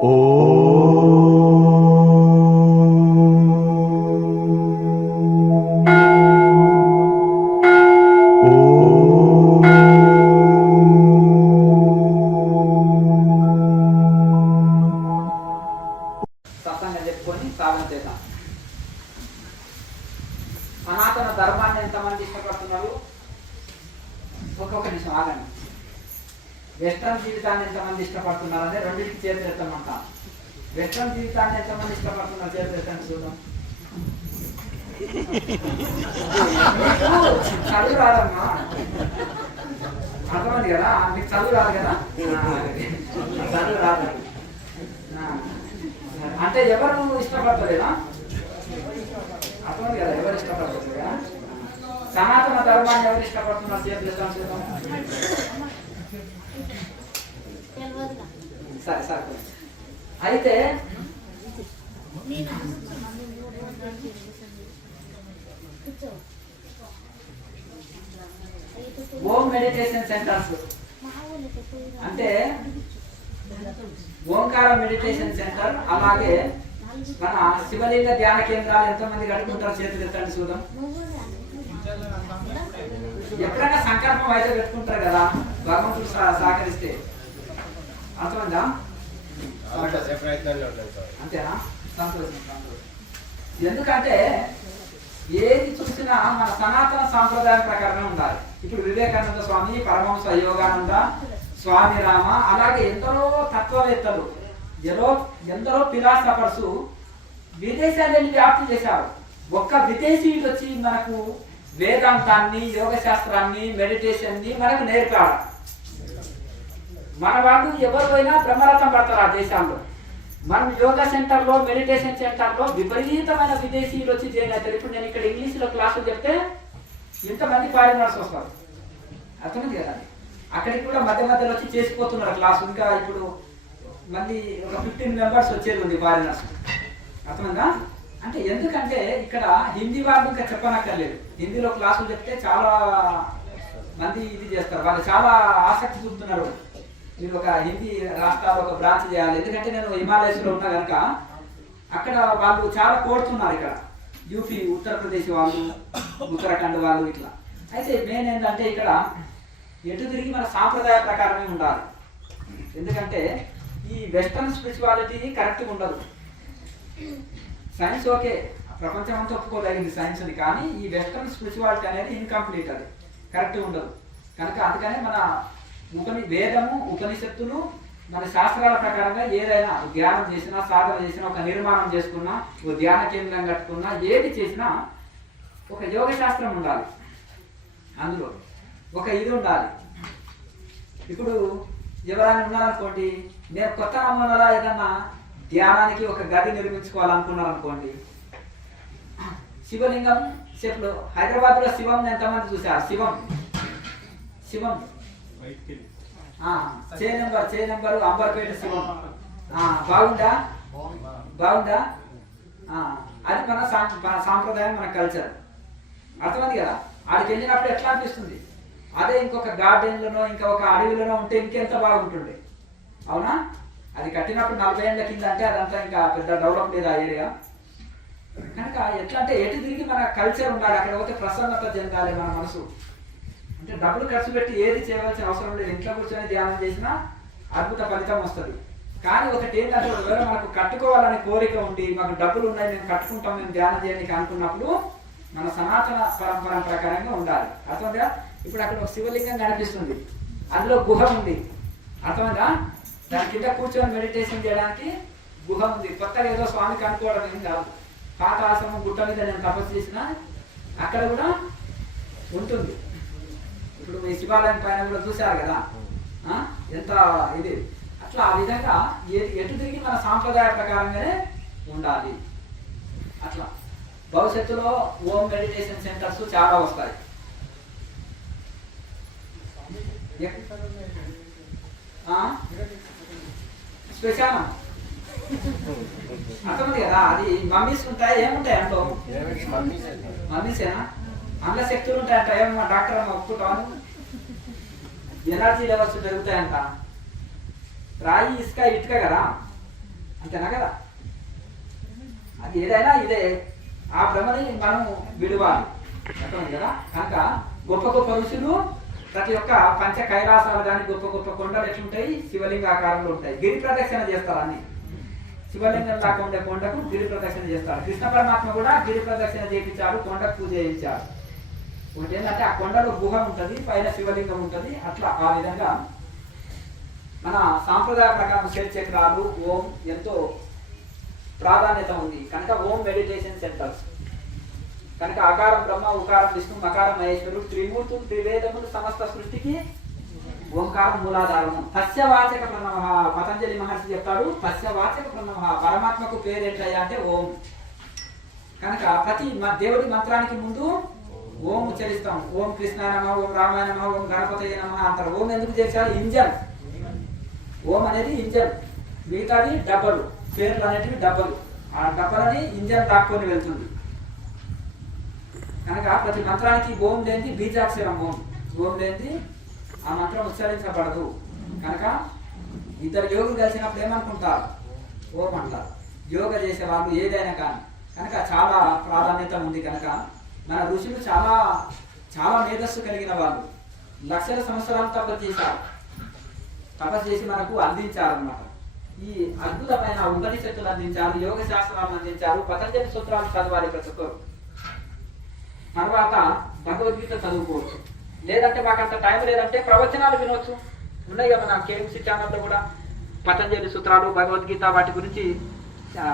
సత్సంగా చెప్పుకొని సాధన చేద్దాం. సనాతన ధర్మాన్ని ఎంతమంది ఇష్టపడుతున్నారు? ఒక్కొక్క నిమిషం ఆగండి. వెస్ట్రన్ జీవితాన్ని ఎంతమంది ఇష్టపడుతున్నారు అంటే రెండింటికి చేతులు ఎత్తమంటాం. వెస్ట్రన్ జీవితాన్ని ఎంతమంది ఇష్టపడుతున్నారు? చేతులు ఎత్తండి చూద్దాం. చదువు రాదమ్మా, అర్థమైంది కదా? మీకు చదువు రాదు కదా? చదువు రాదు అంటే ఎవరు ఇష్టపడతలేదా? అర్థమైంది కదా? ఎవరు ఇష్టపడతలేదు కదా? సనాతన ధర్మాన్ని ఎవరు ఇష్టపడుతున్నారు? చేతులు ఎత్తాను చూద్దాం. సరే సరే. అయితే ఓం మెడిటేషన్ సెంటర్స్ అంటే ఓంకార మెడిటేషన్ సెంటర్, అలాగే మన శివలింగ ధ్యాన కేంద్రాలు ఎంతమంది కట్టుకుంటారు? చేతులు ఎత్తండి చూద్దాం. ఎప్పుడైనా సంకల్పం అయితే పెట్టుకుంటారు కదా, భగవంతుడు సహకరిస్తే. అర్థమైందా? అంతేనా? సంతోషం సంతోషం. ఎందుకంటే ఏది చూసినా మన సనాతన సాంప్రదాయం ప్రకారమే ఉండాలి. ఇప్పుడు వివేకానంద స్వామి, పరమహంస యోగానంద, స్వామి రామ, అలాగే ఎందరో తత్వవేత్తలు, ఎందరో ఫిలాసఫర్స్ విదేశాలు వెళ్ళి వ్యాప్తి చేశారు. ఒక్క విదేశీయుడు వచ్చి మనకు వేదాంతాన్ని, యోగ శాస్త్రాన్ని, మెడిటేషన్ ని మనకు నేర్పాడు. మన వాళ్ళు ఎవరైనా బ్రహ్మరథం పడతారు ఆ దేశాల్లో. మనం యోగా సెంటర్లో, మెడిటేషన్ సెంటర్లో విపరీతమైన విదేశీయులు వచ్చి జాయిన్ అవుతారు. ఇప్పుడు నేను ఇక్కడ ఇంగ్లీష్లో క్లాసులు చెప్తే ఇంతమంది ఫారినర్స్ వస్తారు. అర్థమైంది కదా? అక్కడికి కూడా మధ్య మధ్యలో వచ్చి చేసిపోతున్నారు క్లాసు. ఇంకా ఇప్పుడు మళ్ళీ ఒక 15 మెంబర్స్ వచ్చేది ఉంది ఫారినర్స్. అర్థమైందా? అంటే ఎందుకంటే ఇక్కడ హిందీ వాళ్ళు ఇంకా చెప్పనక్కర్లేదు. హిందీలో క్లాసులు చెప్తే చాలా మంది ఇది చేస్తారు. వాళ్ళు చాలా ఆసక్తి చూపుతున్నారు. మీరు ఒక హిందీ రాష్ట్రాల్లో ఒక బ్రాంచ్ చేయాలి. ఎందుకంటే నేను హిమాలయస్లో ఉన్నా కనుక అక్కడ వాళ్ళు చాలా కోరుతున్నారు. ఇక్కడ యూపీ, ఉత్తరప్రదేశ్ వాళ్ళు, ఉత్తరాఖండ్ వాళ్ళు ఇట్లా. అయితే మెయిన్ ఏంటంటే ఇక్కడ ఎటు తిరిగి మన సాంప్రదాయ ప్రకారమే ఉండాలి. ఎందుకంటే ఈ వెస్టర్న్ స్పిరిచువాలిటీ కరెక్ట్గా ఉండదు. సైన్స్ ఓకే, ప్రపంచం అంతా ఒప్పుకోదగింది సైన్స్ని, కానీ ఈ వెస్టర్న్ స్పిరిచువాలిటీ అనేది ఇన్కంప్లీట్, అది కరెక్ట్గా ఉండదు. కనుక అందుకనే మన వేదము, ఉపనిషత్తులు, మన శాస్త్రాల ప్రకారంగా ఏదైనా ధ్యానం చేసినా, సాధన చేసినా, ఒక నిర్మాణం చేసుకున్నా, ఒక ధ్యాన కేంద్రం కట్టుకున్నా, ఏది చేసినా ఒక యోగ శాస్త్రం ఉండాలి. అందులో ఒక ఇది ఉండాలి. ఇప్పుడు ఎవరైనా ఉన్నారనుకోండి, నేను కొత్త నమూనాలో ఏదన్నా ధ్యానానికి ఒక గది నిర్మించుకోవాలనుకున్నారనుకోండి, శివలింగం చెట్లు హైదరాబాద్లో శివం ఎంతమంది చూసారు? శివం చే నెంబరు అంబర్పేట శివం బాగుందా? అది మన సాంప్రదాయం, మన కల్చర్. అర్థమైంది కదా? ఆడికి వెళ్ళినప్పుడు ఎట్లా అనిపిస్తుంది? అదే ఇంకొక గార్డెన్లోనో, ఇంకొక అడవిలోనో ఉంటే ఇంకెంత బాగుంటుంది. అవునా? అది కట్టినప్పుడు 40 ఏళ్ల కింద అంటే అదంతా ఇంకా పెద్ద డెవలప్ లేదు ఆ ఏరియా. కనుక ఎట్లా అంటే ఎటు తిరిగి మన కల్చర్ ఉండాలి. అక్కడ పోతే ప్రసన్నత చెందాలి మన మనసు. అంటే డబ్బులు ఖర్చు పెట్టి ఏది చేయవలసిన అవసరం లేదు. ఇంట్లో కూర్చొని ధ్యానం చేసినా అద్భుత ఫలితం వస్తుంది. కానీ ఒకటి ఏంటంటే, ఒకవేళ మనకు కట్టుకోవాలనే కోరిక ఉండి, మాకు డబ్బులు ఉన్నాయి, మేము కట్టుకుంటాం, మేము ధ్యానం చేయడానికి అనుకున్నప్పుడు మన సనాతన పరంపర ప్రకారంగా ఉండాలి. అర్థమైందా? ఇప్పుడు అక్కడ ఒక శివలింగం కనిపిస్తుంది, అందులో గుహ ఉంది. అర్థమైందా? దాని కింద కూర్చొని మెడిటేషన్ చేయడానికి గుహ ఉంది. కొత్తగా ఏదో స్వామికి అనుకోవడం ఏం కాదు. పాత ఆశ్రమం గుట్ట మీద నేను తపస్సు చేసినా అక్కడ కూడా ఉంటుంది. ఇప్పుడు మీ శివాలయం పైన కూడా చూశారు కదా ఎంత ఇది. అట్లా ఆ విధంగా ఎటు తిరిగి మన సాంప్రదాయ ప్రకారంగానే ఉండాలి. అట్లా భవిష్యత్తులో ఓం మెడిటేషన్ సెంటర్స్ చాలా వస్తాయి. స్పెషల్ అర్థమైంది కదా? అది మమ్మీస్ ఉంటాయి, ఏముంటాయి అంటో మమ్మీసేనా? అందులో శక్తులు ఉంటాయంట. ఏమన్నా డాక్టర్ అమ్మ ఒప్పుకుంటాను, ఎనర్జీ లెవెల్స్ పెరుగుతాయంట. రాయి ఇసుక ఇటుక కదా, అంతేనా కదా? అది ఏదైనా ఇదే, ఆ భ్రమని మనం విడవాలి అర్థమైంది కదా. కనుక గొప్ప గొప్ప ఋషులు ప్రతి ఒక్క పంచ కైలాసాలు కానీ గొప్ప గొప్ప కొండలు ఎట్లుంటాయి, శివలింగ ఆకారంలో ఉంటాయి. గిరి ప్రదక్షిణ చేస్తారు అన్ని. శివలింగం దాకా ఉండే కొండకు గిరి ప్రదక్షిణ చేస్తారు. కృష్ణ పరమాత్మ కూడా గిరి ప్రదక్షిణ చేయించారు, కొండకు పూజ చేయించారు. ఒకటి ఏంటంటే ఆ కొండలో గుహ ఉంటుంది, పైన శివలింగం ఉంటుంది. అట్లా ఆ విధంగా మన సాంప్రదాయ ప్రకారం షేడ్ చక్రాలు ఓం ఎంతో ప్రాధాన్యత ఉంది. కనుక ఓం మెడిటేషన్ సెంటర్స్. కనుక ఆకారం బ్రహ్మ, ఉకారం విష్ణు, మకారం మహేశ్వరుడు, త్రిమూర్తులు, త్రివేదములు, సమస్త సృష్టికి ఓంకారం మూలాధారము. తస్యవాచక ప్రణవ. పతంజలి మహర్షి చెప్తాడు, తస్యవాచక ప్రణవ. పరమాత్మకు పేరు ఏంటయ్యా అంటే ఓం. కనుక ప్రతి దేవుడి మంత్రానికి ముందు ఓం ఉచ్చరిస్తాం. ఓం కృష్ణాయ నమః, ఓం రామాయ నమః, ఓం గణపతయ నమః అంటారు. ఓం ఎందుకు చేశారు? ఇంజన్. ఓం అనేది ఇంజన్, మిగతాది డబ్బలు. పేర్లు అనేటివి డబ్బలు. ఆ డబ్బలని ఇంజన్ దాక్కొని వెళ్తుంది. కనుక ప్రతి మంత్రానికి ఓం లేనిది బీజాక్షరం ఓం. ఓం లేనిది ఆ మంత్రం ఉచ్చరించబడదు. కనుక ఇద్దరు యోగులు కలిసినప్పుడు ఏమనుకుంటారు? ఓం అంటారు. యోగ చేసే వాళ్ళు ఏదైనా కానీ. కనుక చాలా ప్రాధాన్యత ఉంది. కనుక మన ఋషులు చాలా చాలా మేధస్సు కలిగిన వాళ్ళు. లక్షల సంవత్సరాలు తపస్సు చేశారు. తపస్సు చేసి మనకు అందించారు అన్నమాట. ఈ అద్భుతమైన ఉపనిషత్తులు అందించారు, యోగ శాస్త్రాలను అందించారు. పతంజలి సూత్రాలు చదవాలి ప్రతి ఒక్కరు. తర్వాత భగవద్గీత చదువుకోవచ్చు. లేదంటే మాకు అంత టైం లేదంటే ప్రవచనాలు వినవచ్చు. ఉన్నాయి కదా మన కేఎంసీ ఛానల్లో కూడా పతంజలి సూత్రాలు, భగవద్గీత వాటి గురించి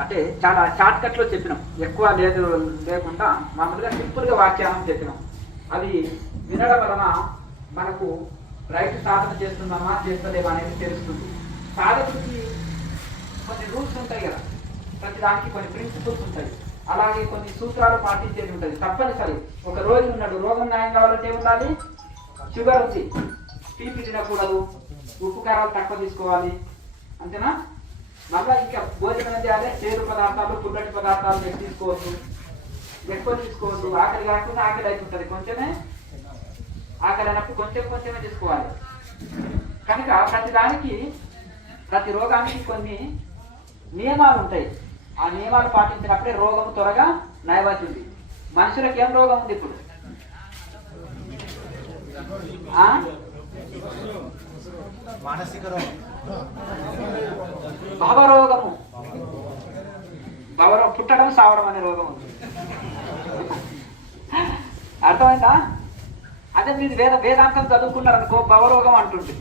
అంటే చాలా షార్ట్ కట్లో చెప్పినాం. ఎక్కువ లేకుండా మామూలుగా సింపుల్గా వాక్యాలను చెప్పినాం. అవి వినడం వలన మనకు రైట్ సాధన చేస్తున్నామా చేస్తలేమా అనేది తెలుస్తుంది. సాధకుడికి కొన్ని రూల్స్ ఉంటాయి కదా, ప్రతి దానికి కొన్ని ప్రిన్సిపల్స్ ఉంటాయి. అలాగే కొన్ని సూత్రాలు పాటించేది ఉంటుంది తప్పనిసరి. ఒక రోగి ఉన్నాడు, రోగం న్యాయం కావాలంటే ఉండాలి, షుగర్ ఉంది, తీపి తినకూడదు, ఉప్పు కారాలు తక్కువ తీసుకోవాలి, అంతేనా? మళ్ళీ ఇంకా భోజనం చేయాలి, చేదు పదార్థాలు, పుల్లటి పదార్థాలు తీసుకోవద్దు, ఎక్కువ తీసుకోవద్దు. ఆకలి కాకుండా ఆకలి అవుతుంటుంది, కొంచెమే ఆకలి అయినప్పుడు కొంచెమే తీసుకోవాలి. కనుక ప్రతి దానికి, ప్రతి రోగానికి కొన్ని నియమాలు ఉంటాయి. ఆ నియమాలు పాటించినప్పుడే రోగం త్వరగా నయమవుతుంది. మనుషులకు ఏం రోగం ఉంది ఇప్పుడు? మానసిక రోగం, భవరోగము. భవరోగం పుట్టడం సావడం అనే రోగం ఉంది. అర్థమైందా? అదే మీరు వేదాంతం చదువుకున్నారనుకో, భవరోగం అంటుంది.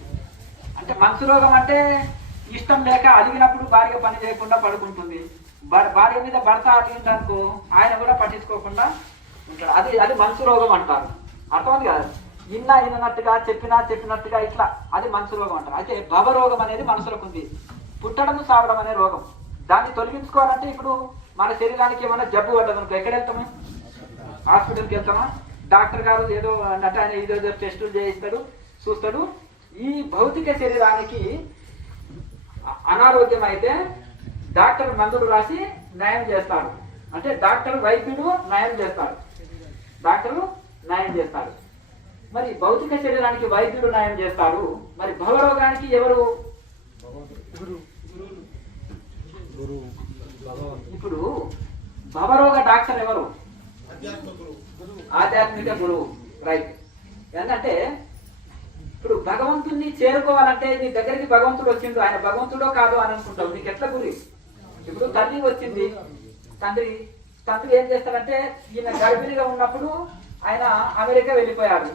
అంటే మనసు రోగం అంటే ఇష్టం లేక అడిగినప్పుడు భార్య పని చేయకుండా పడుకుంటుంది. భార్య మీద భర్త అడిగిందనుకో ఆయన కూడా పట్టించుకోకుండా ఉంటాడు. అది మనసు రోగం అంటారు. అర్థమైంది కదా? విన్నట్టుగా చెప్పినట్టుగా ఇట్లా, అది మనసు రోగం అంటారు. అయితే భవరోగం అనేది మనసులకు ఉంది. పుట్టడం సావడం అనే రోగం. దాన్ని తొలగించుకోవాలంటే ఇప్పుడు మన శరీరానికి ఏమైనా జబ్బు పడ్డదనుకో ఎక్కడ వెళ్తాము? హాస్పిటల్కి వెళ్తామా? డాక్టర్ గారు ఏదో అంటే ఆయన ఏదో టెస్టులు చేయిస్తాడు, చూస్తాడు. ఈ భౌతిక శరీరానికి అనారోగ్యం అయితే డాక్టర్ మందులు రాసి నయం చేస్తాడు. అంటే డాక్టర్ వైద్యుడు నయం చేస్తాడు, డాక్టరు నయం చేస్తాడు. మరి భౌతిక శరీరానికి వైద్యుడు నయం చేస్తాడు. మరి భవరోగానికి ఎవరు? ఇప్పుడు భవరోగ డాక్టర్ ఎవరు? ఆధ్యాత్మిక గురువు. రైట్. ఏంటంటే ఇప్పుడు భగవంతుణ్ణి చేరుకోవాలంటే నీ దగ్గరికి భగవంతుడు వచ్చిండు, ఆయన భగవంతుడో కాదో అని అనుకుంటావు. నీకు ఎట్లా గురి? ఇప్పుడు తల్లి వచ్చింది, తండ్రి ఏం చేస్తాడంటే ఈయన గర్భిణిగా ఉన్నప్పుడు ఆయన అమెరికా వెళ్ళిపోయాడు.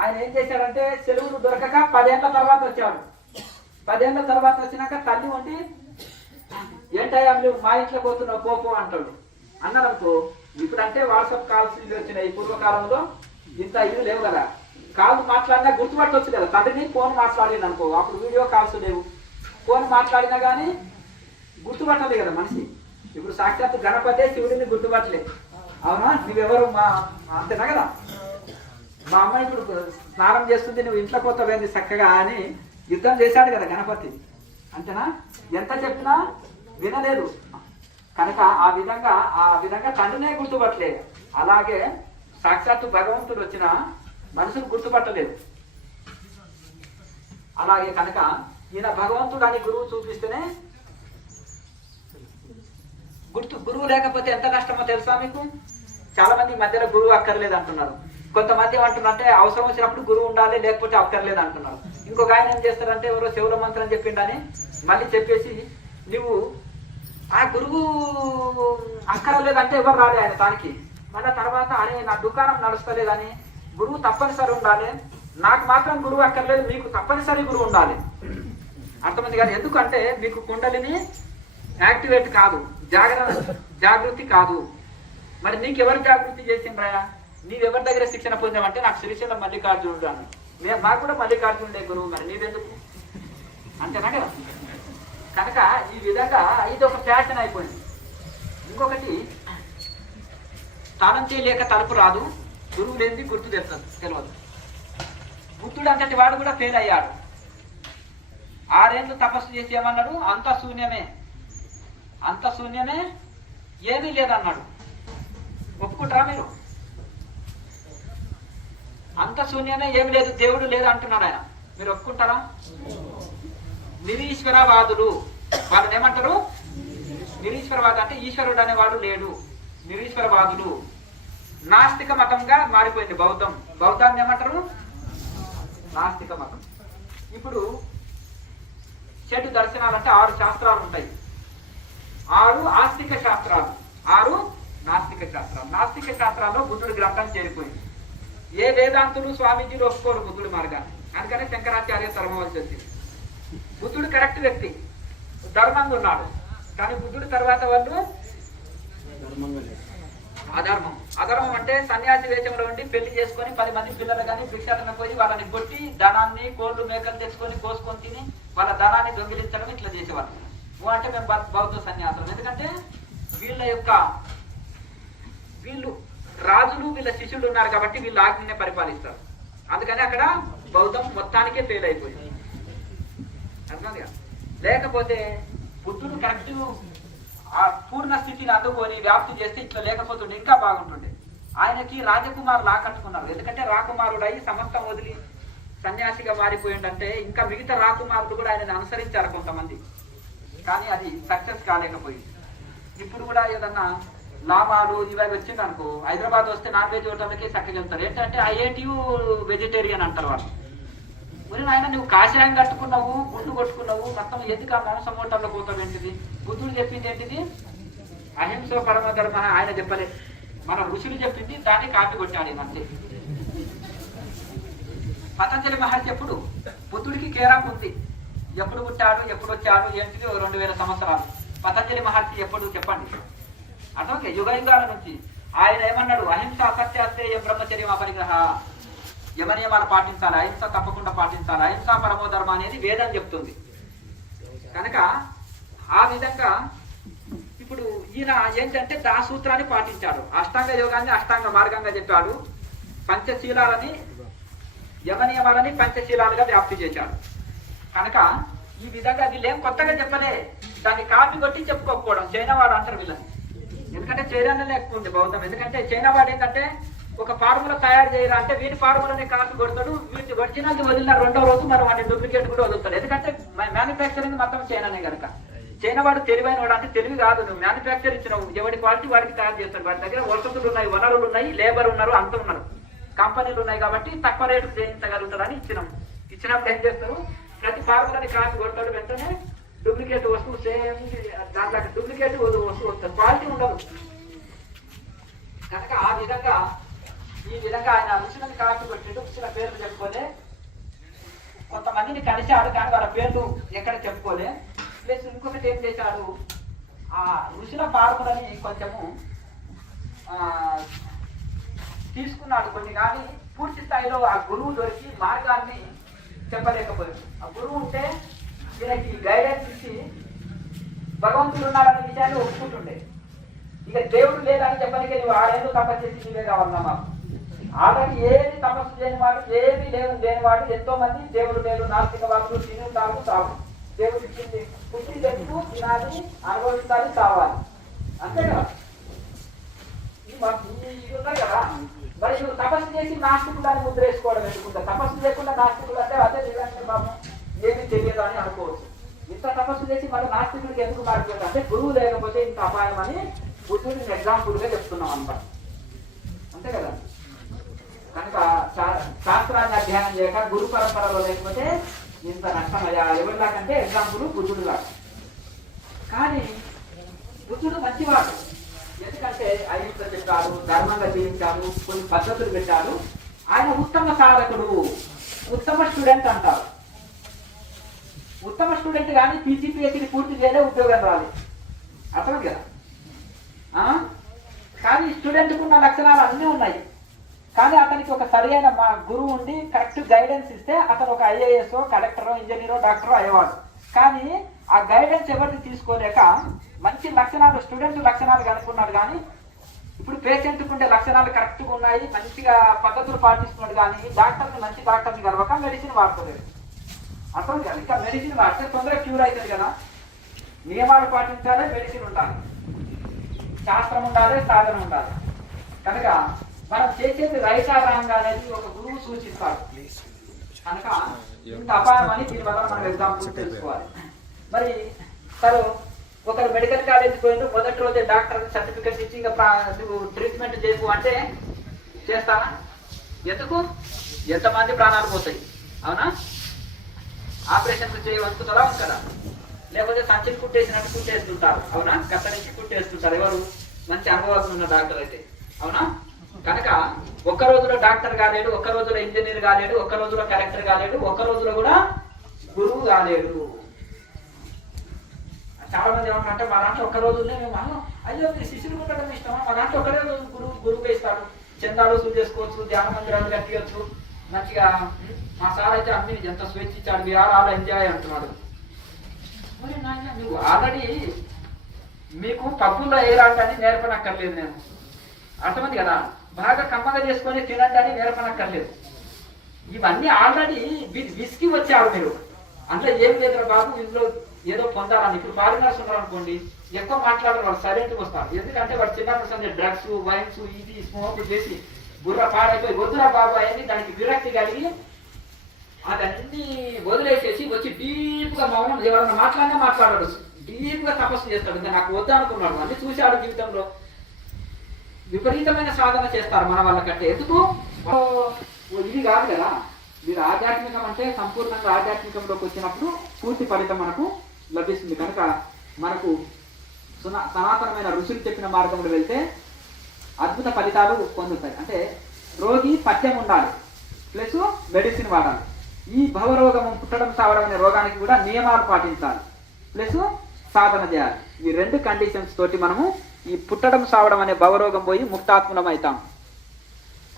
ఆయన ఏం చేశాడంటే సెలవులు దొరకక 10 ఏళ్ల తర్వాత వచ్చాడు. 10 ఏళ్ల తర్వాత వచ్చినాక తల్లి ఉండి, ఏంటయ్యా నువ్వు మా ఇంట్లో పోతున్నావు, పోపో అంటాడు. అన్నారనుకో, ఇప్పుడంటే వాట్సాప్ కాల్స్ వచ్చినాయి. పూర్వకాలంలో ఇంత ఇవి లేవు కదా. కాల్ మాట్లాడినా గుర్తుపట్టవచ్చు కదా. తండ్రిని ఫోన్ మాట్లాడింది అనుకో, అప్పుడు వీడియో కాల్స్ లేవు. ఫోన్ మాట్లాడినా కానీ గుర్తుపట్టలేదు కదా మనిషి. ఇప్పుడు సాక్షాత్ గణపతే శివుడిని గుర్తుపట్టలేదు. అవునా? నువ్వెవరు మా అంతేనా కదా? మా అమ్మాయి ఇప్పుడు స్నానం చేస్తుంది, నువ్వు ఇంట్లో పోతావేంది చక్కగా అని యుద్ధం చేశాడు కదా గణపతి. అంతేనా? ఎంత చెప్పినా వినలేదు. కనుక ఆ విధంగా తండ్రినే గుర్తుపట్టలేదు. అలాగే సాక్షాత్తు భగవంతుడు వచ్చిన మనుషులు గుర్తుపట్టలేదు. అలాగే కనుక ఈయన భగవంతుడు అని గురువు చూపిస్తేనే గురువు లేకపోతే ఎంత నష్టమో తెలుసా మీకు? చాలా మంది ఈ మధ్యలో గురువు అక్కర్లేదు అంటున్నారు. కొంతమంది ఏమంటున్నారంటే అవసరం వచ్చినప్పుడు గురువు ఉండాలి, లేకపోతే అక్కర్లేదు అంటున్నారు. ఇంకొక ఆయన ఏం చేస్తారంటే ఎవరో శివుల మంత్రం చెప్పిండని మళ్ళీ చెప్పేసి నువ్వు ఆ గురువు అక్కర్లేదంటే ఎవరు రాలే ఆయన తానికి. మళ్ళీ తర్వాత అరే నా దుకాణం నడుస్తలేదని గురువు తప్పనిసరి ఉండాలి, నాకు మాత్రం గురువు అక్కర్లేదు, మీకు తప్పనిసరి గురువు ఉండాలి. అర్థమైంది కానీ ఎందుకంటే మీకు కుండలిని యాక్టివేట్ కాదు, జాగృతి కాదు. మరి నీకు ఎవరు జాగృతి చేసిండ్రా? నీవెవరి దగ్గర శిక్షణ పొందామంటే నాకు శ్రీశైలం మల్లికార్జునుడు అన్న, మాకు కూడా మల్లికార్జునుడే గురువు, మరి నీవెందుకు అంతేనా కదా? కనుక ఈ విధంగా ఇది ఒక ఫ్యాషన్ అయిపోయింది. ఇంకొకటి తాళం చేయలేక తలుపు రాదు, గురువు లేనిది గుర్తు తెలియదు. బుద్ధుడు అంతటి వాడు కూడా ఫెయిల్ అయ్యాడు. 6 ఏళ్ళు తపస్సు చేసి ఏమన్నాడు? అంత శూన్యమే ఏమీ లేదన్నాడు. ఒప్పుకుంటారా మీరు? అంత శూన్యమే ఏమి లేదు, దేవుడు లేదు అంటున్నాడు ఆయన. మీరు ఒప్పుకుంటారా? నిరీశ్వరవాదులు వాళ్ళని ఏమంటారు? నిరీశ్వరవాదు అంటే ఈశ్వరుడు అనేవాడు లేడు. నిరీశ్వరవాదులు నాస్తిక మతంగా మారిపోయింది బౌద్ధం. బౌద్ధాన్ని ఏమంటారు? నాస్తిక మతం. ఇప్పుడు 7 దర్శనాలంటే 6 శాస్త్రాలు ఉంటాయి. 6 ఆస్తిక శాస్త్రాలు, 6 నాస్తిక శాస్త్రాలు. నాస్తిక శాస్త్రాల్లో బుద్ధుడి గ్రంథం చేరిపోయింది. ఏ వేదాంతులు స్వామీజీలు ఒప్పుకోరు బుద్ధుడి మార్గాన్ని, అందుకనే శంకరాచార్య తరమవలసి వచ్చింది. బుద్ధుడు కరెక్ట్ వ్యక్తి, ధర్మంగా ఉన్నాడు. కానీ బుద్ధుడి తర్వాత వాళ్ళు అధర్మం అంటే సన్యాసి వేషంలో ఉండి పెళ్లి చేసుకొని 10 మంది పిల్లలు కానీ భిక్షాటన పోయి వాళ్ళని కొట్టి ధనాన్ని కోళ్ళు మేకలు తెచ్చుకొని కోసుకొని తిని వాళ్ళ ధనాన్ని దొంగిలించడం ఇట్లా చేసేవాళ్ళు. అంటే మేము బౌద్ధ సన్యాసం. ఎందుకంటే వీళ్ళు రాజులు వీళ్ళ శిష్యులు ఉన్నారు కాబట్టి వీళ్ళు ఆజ్ఞనే పరిపాలిస్తారు. అందుకని అక్కడ బౌద్ధం మొత్తానికే ఫెయిల్ అయిపోయింది. అర్థమైంది కదా? లేకపోతే బుద్ధుడు కరెక్ట్ ఆ పూర్ణ స్థితిని అందుకొని వ్యాప్తి చేస్తే ఇట్లా లేకపోతుండే ఇంకా బాగుంటుండే. ఆయనకి రాజకుమారులు ఆకట్టుకున్నారు. ఎందుకంటే రాకుమారుడై సమస్తం వదిలి సన్యాసిగా మారిపోయిందంటే ఇంకా మిగతా రాకుమారులు కూడా ఆయనని అనుసరించారు కొంతమంది. కానీ అది సక్సెస్ కాలేకపోయింది. ఇప్పుడు కూడా ఏదన్నా లాభాలు ఇవి వచ్చింది అనుకో, హైదరాబాద్ వస్తే నాన్ వెజ్ హోటల్కి చక్కగెళ్తారు. ఏంటంటే ఐఐటియు వెజిటేరియన్ అంటారు వాళ్ళు. మరి ఆయన నువ్వు కాషాయం కట్టుకున్నావు, గుండు కొట్టుకున్నావు, మొత్తం ఎందుకు ఆ మాంసం హోటల్లో పోతావు ఏంటిది? బుద్ధుడు చెప్పింది ఏంటిది? అహింస పరమధర్మ. ఆయన చెప్పలేదు, మన ఋషులు చెప్పింది, దాన్ని కాపీ కొట్టాడు అంతే. పతంజలి మహర్షి ఎప్పుడు బుద్ధుడికి కేరాకు ఉంది. ఎప్పుడు పుట్టాడు, ఎప్పుడు వచ్చాడు, ఏంటిది? 2000 సంవత్సరాలు. పతంజలి మహర్షి ఎప్పుడు చెప్పండి? అర్థం యుగ యుగాల నుంచి ఆయన ఏమన్నాడు? అహింస అసత్యాస్తే బ్రహ్మచర్యం అపరిగ్రహ. యమనియమాలు పాటించాలి, అహింస తప్పకుండా పాటించాలి. అహింస పరమో ధర్మ అనేది వేదం చెప్తుంది. కనుక ఆ విధంగా ఇప్పుడు ఈయన ఏంటంటే దా సూత్రాన్ని పాటించాడు. అష్టాంగ యోగాన్ని అష్టాంగ మార్గంగా చెప్పాడు. పంచశీలాలని యమనియమాలని పంచశీలాలుగా వ్యాప్తి చేశాడు. కనుక ఈ విధంగా వీళ్ళేం కొత్తగా చెప్పలే, దాన్ని కాపీ కొట్టి చెప్పుకోకపోవడం. చైనా వాడు అంటారు వీళ్ళని. ఎందుకంటే చైనాలోనే ఎక్కువ ఉంది బౌద్ధం. ఎందుకంటే చైనా వాడు ఏంటంటే ఒక ఫార్ములా తయారు చేయరా అంటే వీటి ఫార్ములాని కాపీ కొడతాడు, వీటి ఒరిజినల్ వదిలిన 2వ రోజు మనం వాటి డూప్లికేట్ కూడా వదులుతాడు. ఎందుకంటే మ్యానుఫ్యాక్చరింగ్ మొత్తం చైనానే కనుక. చైనా వాడు తెలివైన వాడు అంటే తెలివి కాదు, నువ్వు మ్యానుఫ్యాక్చర్ ఇచ్చినావు, ఎవరి క్వాలిటీ వాడికి తయారు చేస్తాడు. వాడి దగ్గర వసతులు ఉన్నాయి, వనరులు ఉన్నాయి, లేబర్ ఉన్నారు, అంత ఉన్నారు, కంపెనీలు ఉన్నాయి కాబట్టి తక్కువ రేటు చేయించగలుగుతారని ఇచ్చినప్పుడు ఏం చేస్తారు? ప్రతి ఫార్ములాని కాపీ కొడతాడు, వెంటనే డూప్లికేట్ వస్తువు సేమ్ దాంట్లో డూప్లికేట్ వస్తువు వస్తుంది, క్వాలిటీ ఉండదు. కనుక ఆ విధంగా ఈ విధంగా ఆయన ఋషులను కాపీ కొట్టిండు. ఋషుల పేర్లు చెప్పుకోలే, కొంతమందిని కలిశాడు కానీ వాళ్ళ పేర్లు ఎక్కడ చెప్పుకోలే. ప్లస్ ఇంకొకటి ఏం చేశాడు, ఆ ఋషుల ఫార్ములని కొంచెము తీసుకున్నాడు కొన్ని, కానీ పూర్తి స్థాయిలో ఆ గురువు దొరికి మార్గాన్ని చెప్పలేకపోయాడు. ఆ గురువు ఉంటే వీళ్ళకి గైడెన్స్ ఇచ్చి భగవంతుడు ఉన్నాడనే విషయాన్ని ఒప్పుకుంటుండే. ఇక దేవుడు లేదని చెప్పడానికి నువ్వు 6 ఏళ్ళు తపస్సు చేసి నీవే కావాలన్నా మాకు. ఆల్రెడీ ఏది తపస్సు చేయని వాడు, ఏది లేని వాడు ఎంతో మంది దేవుడు లేడు నాస్తిక వాళ్ళు తినుతారు సాగు. దేవుడు ఇచ్చింది పుట్టి తెలుసు, తినాలి, అనుభవించాలి, కావాలి, అంతే కదా. ఇది ఉన్నాయి కదా. మరి నువ్వు తపస్సు చేసి నాస్తికులని ముద్ర వేసుకోవడం ఎందుకుంటా? తపస్సు లేకుండా నాస్తికులు అంటే అదే నిజంగా బాబు ఏమీ తెలియదు అని అనుకోవచ్చు. ఇంత తపస్సు చేసి మళ్ళీ నాస్తికుడికి ఎందుకు మారిపోయింది అంటే గురువు లేకపోతే ఇంత అపాయం అని బుద్ధుడిని ఎగ్జాంపుల్గా చెప్తున్నాం అంతా, అంతే కదా. కనుక శాస్త్రాన్ని అధ్యయనం చేయక గురు పరంపరలో లేకపోతే ఇంత నష్టం ఎవరిలాకంటే ఎగ్జాంపుల్ బుద్ధుడులా. కానీ బుద్ధుడు మంచివాడు, ఎందుకంటే అహింస పెట్టాడు, ధర్మంగా జీవించాడు, కొన్ని పద్ధతులు పెట్టాడు. ఆయన ఉత్తమ సాధకుడు, ఉత్తమ స్టూడెంట్ అంటారు. ఉత్తమ స్టూడెంట్ కానీ పీజీపీహెచ్డీ పూర్తి చేయలే, ఉద్యోగం రాలేదు, అర్థం కదా. కానీ స్టూడెంట్కు ఉన్న లక్షణాలు అన్నీ ఉన్నాయి. కానీ అతనికి ఒక సరైన మా గురువు ఉండి కరెక్ట్ గైడెన్స్ ఇస్తే అతను ఒక ఐఏఎస్, కలెక్టరో, ఇంజనీరో, డాక్టరో అయ్యేవాడు. కానీ ఆ గైడెన్స్ ఎవరిని తీసుకోలేక మంచి లక్షణాలు స్టూడెంట్ లక్షణాలు కనుక్కున్నాడు. కానీ ఇప్పుడు పేషెంట్కి ఉండే లక్షణాలు కరెక్ట్గా ఉన్నాయి, మంచిగా పద్ధతులు పాటిస్తున్నాడు. కానీ డాక్టర్ని మంచి డాక్టర్ని కలవక మెడిసిన్ వాడుకోలేదు, అర్థం కాదు. ఇంకా మెడిసిన్ వాడితే తొందరగా క్యూర్ అవుతుంది కదా. నియమాలు పాటించాలి, మెడిసిన్ ఉండాలి, శాస్త్రం ఉండాలి, సాధన ఉండాలి. కనుక మనం చేసేది రైటా రాంగ్ అనేది ఒక గురువు సూచిస్తాడు. కనుక ఇంత అపాయం అని దీనివల్ల మనం ఎగ్జాంపుల్ తెలుసుకోవాలి. మరి సరే, ఒకరు మెడికల్ కాలేజ్ పోయిండు, మొదటి రోజే డాక్టర్ సర్టిఫికెట్ ఇచ్చి ఇంకా ట్రీట్మెంట్ చేయకు అంటే చేస్తానా? ఎందుకు? ఎంతమంది ప్రాణాలు పోతాయి, అవునా? ఆపరేషన్ చేయవనుకుంటారా కదా, లేకపోతే సంచిని కుట్టేసినట్టు కుట్టేస్తుంటారు, అవునా? కత్తరించి కుట్టేస్తుంటారు ఎవరు? మంచి అనుభవం ఉన్న డాక్టర్ అయితే, అవునా? కనుక ఒక్క రోజులో డాక్టర్ కాలేడు, ఒక్క రోజులో ఇంజనీర్ కాలేడు, ఒక్క రోజులో కలెక్టర్ కాలేడు, ఒక్క రోజులో కూడా గురువు కాలేడు. చాలా మంది ఏమంటారంటే మా దాంట్లో ఒక్క రోజునే మేము అయ్యో మీరు శిష్యులు ఉండడం ఇష్టమా? మా దాంట్లో ఒక్కడే రోజు గురువుగా ఇస్తాడు, చందాలు వసూలు చేసుకోవచ్చు, ధ్యాన మందిరాలు కట్టియచ్చు, మంచిగా మా సార్ అయితే అన్ని ఎంత స్వేచ్ఛ ఇచ్చాడు, మీరు ఆల్ ఎంజాయ్ అంటున్నాడు. మరి నాయన నువ్వు ఆల్రెడీ మీకు పప్పుల్లో ఏ రాండి నేర్పనక్కర్లేదు, నేను అర్థమైంది కదా. బాగా కమ్మగా చేసుకొని తినండి అని నేర్పనక్కర్లేదు. ఇవన్నీ ఆల్రెడీ విసికి వచ్చారు మీరు. అంటే ఏం లేదు బాబు, ఇందులో ఏదో పొందాలని. ఇప్పుడు ఫారినర్స్ ఉన్నారు అనుకోండి, ఎక్కువ మాట్లాడరు, వాళ్ళు సైలెంట్గా వస్తారు. ఎందుకంటే వాడు చిన్నప్పుడు సందే డ్రగ్స్, వైన్స్, ఇది స్మోక్ చేసి బుర్ర పాడైపోయి వద్దురా బాబు అయ్యి దానికి విరక్తి కలిగి అదన్నీ వదిలేసేసి వచ్చి డీప్గా మౌనం, ఎవరన్నా మాట్లాడినా మాట్లాడాడు, డీప్గా తపస్సు చేస్తాడు. ఇంకా నాకు వద్దు అనుకున్నాడు, అన్ని చూశాడు జీవితంలో. విపరీతమైన సాధన చేస్తారు మన వాళ్ళకంటే. ఎందుకు? ఇది కాదు కదా. మీరు ఆధ్యాత్మికం అంటే సంపూర్ణంగా ఆధ్యాత్మికంలోకి వచ్చినప్పుడు పూర్తి ఫలితం మనకు లభిస్తుంది. కనుక మనకు సనాతనమైన ఋషులు చెప్పిన మార్గంలో వెళ్తే అద్భుత ఫలితాలు పొందుతాయి. అంటే రోగి పథ్యం ఉండాలి, ప్లస్ మెడిసిన్ వాడాలి. ఈ భవరోగం పుట్టడం సావడం అనే రోగానికి కూడా నియమాలు పాటించాలి, ప్లస్ సాధన చేయాలి. ఈ రెండు కండిషన్స్ తోటి మనము ఈ పుట్టడం సావడం అనే భవరోగం పోయి ముక్తాత్మలం అవుతాం.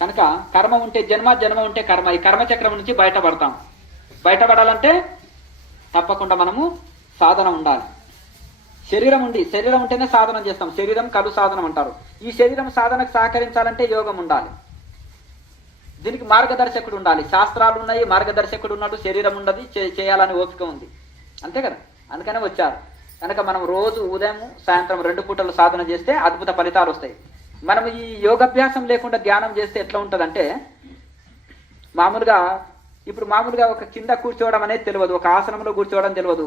కనుక కర్మ ఉంటే జన్మ, జన్మ ఉంటే కర్మ. ఈ కర్మచక్రం నుంచి బయటపడతాం. బయటపడాలంటే తప్పకుండా మనము సాధన ఉండాలి. శరీరం ఉంటేనే సాధన చేస్తాం. శరీరం కలు సాధనం అంటారు. ఈ శరీరం సాధనకు సహకరించాలంటే యోగం ఉండాలి. దీనికి మార్గదర్శకుడు ఉండాలి. శాస్త్రాలు ఉన్నాయి, మార్గదర్శకుడు ఉన్నాడు, శరీరం ఉన్నది, చేయాలని ఓపిక ఉంది, అంతే కదా. అందుకనే వచ్చారు. కనుక మనం రోజు ఉదయం సాయంత్రం 2 పూటలు సాధన చేస్తే అద్భుత ఫలితాలు వస్తాయి. మనం ఈ యోగాభ్యాసం లేకుండా ధ్యానం చేస్తే ఎట్లా ఉంటుందంటే, మామూలుగా ఒక కింద కూర్చోవడం అనేది తెలియదు, ఒక ఆసనంలో కూర్చోవడం తెలియదు.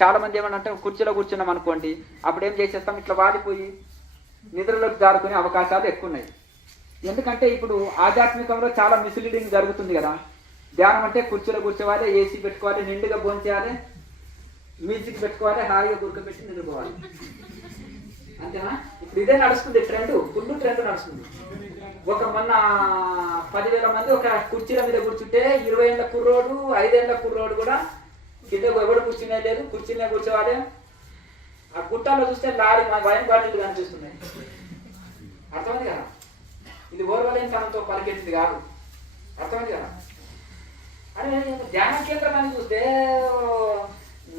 చాలా మంది ఏమనంటే కుర్చీలో కూర్చున్నాం అనుకోండి, అప్పుడు ఏం చేసేస్తాం, ఇట్లా వాలిపోయి నిద్రలోకి జారుకునే అవకాశాలు ఎక్కువ ఉన్నాయి. ఎందుకంటే ఇప్పుడు ఆధ్యాత్మికంలో చాలా మిస్లీడింగ్ జరుగుతుంది కదా. ధ్యానం అంటే కుర్చీలో కూర్చోవాలి, ఏసీ పెట్టుకోవాలి, నిండుగా భోంచేయాలి, మ్యూజిక్ పెట్టుకోవాలి, హాయిగా గురకపెట్టి నిద్రపోవాలి, అంతేనా? ఇప్పుడు ఇదే నడుస్తుంది ట్రెండ్, ఫుల్ ట్రెండ్ నడుస్తుంది. మొన్న 10,000 మంది ఒక కుర్చీల మీద కూర్చుంటే 20 ఏళ్ళ కుర్రోడు, 5 ఏళ్ళ కుర్రోడు కూడా కింద ఎవడు కూర్చునే లేదు, కుర్చీనే కూర్చోవాలి. ఆ గుట్టలో చూస్తే లారీ వైన్ బాటిల్ కనిపిస్తున్నాయి, అర్థమైంది కదా. ఇది ఓర్వలేనితనంతో పలికెట్టింది కాదు, అర్థమైంది కదా. అని ధ్యాన కేంద్రం అని చూస్తే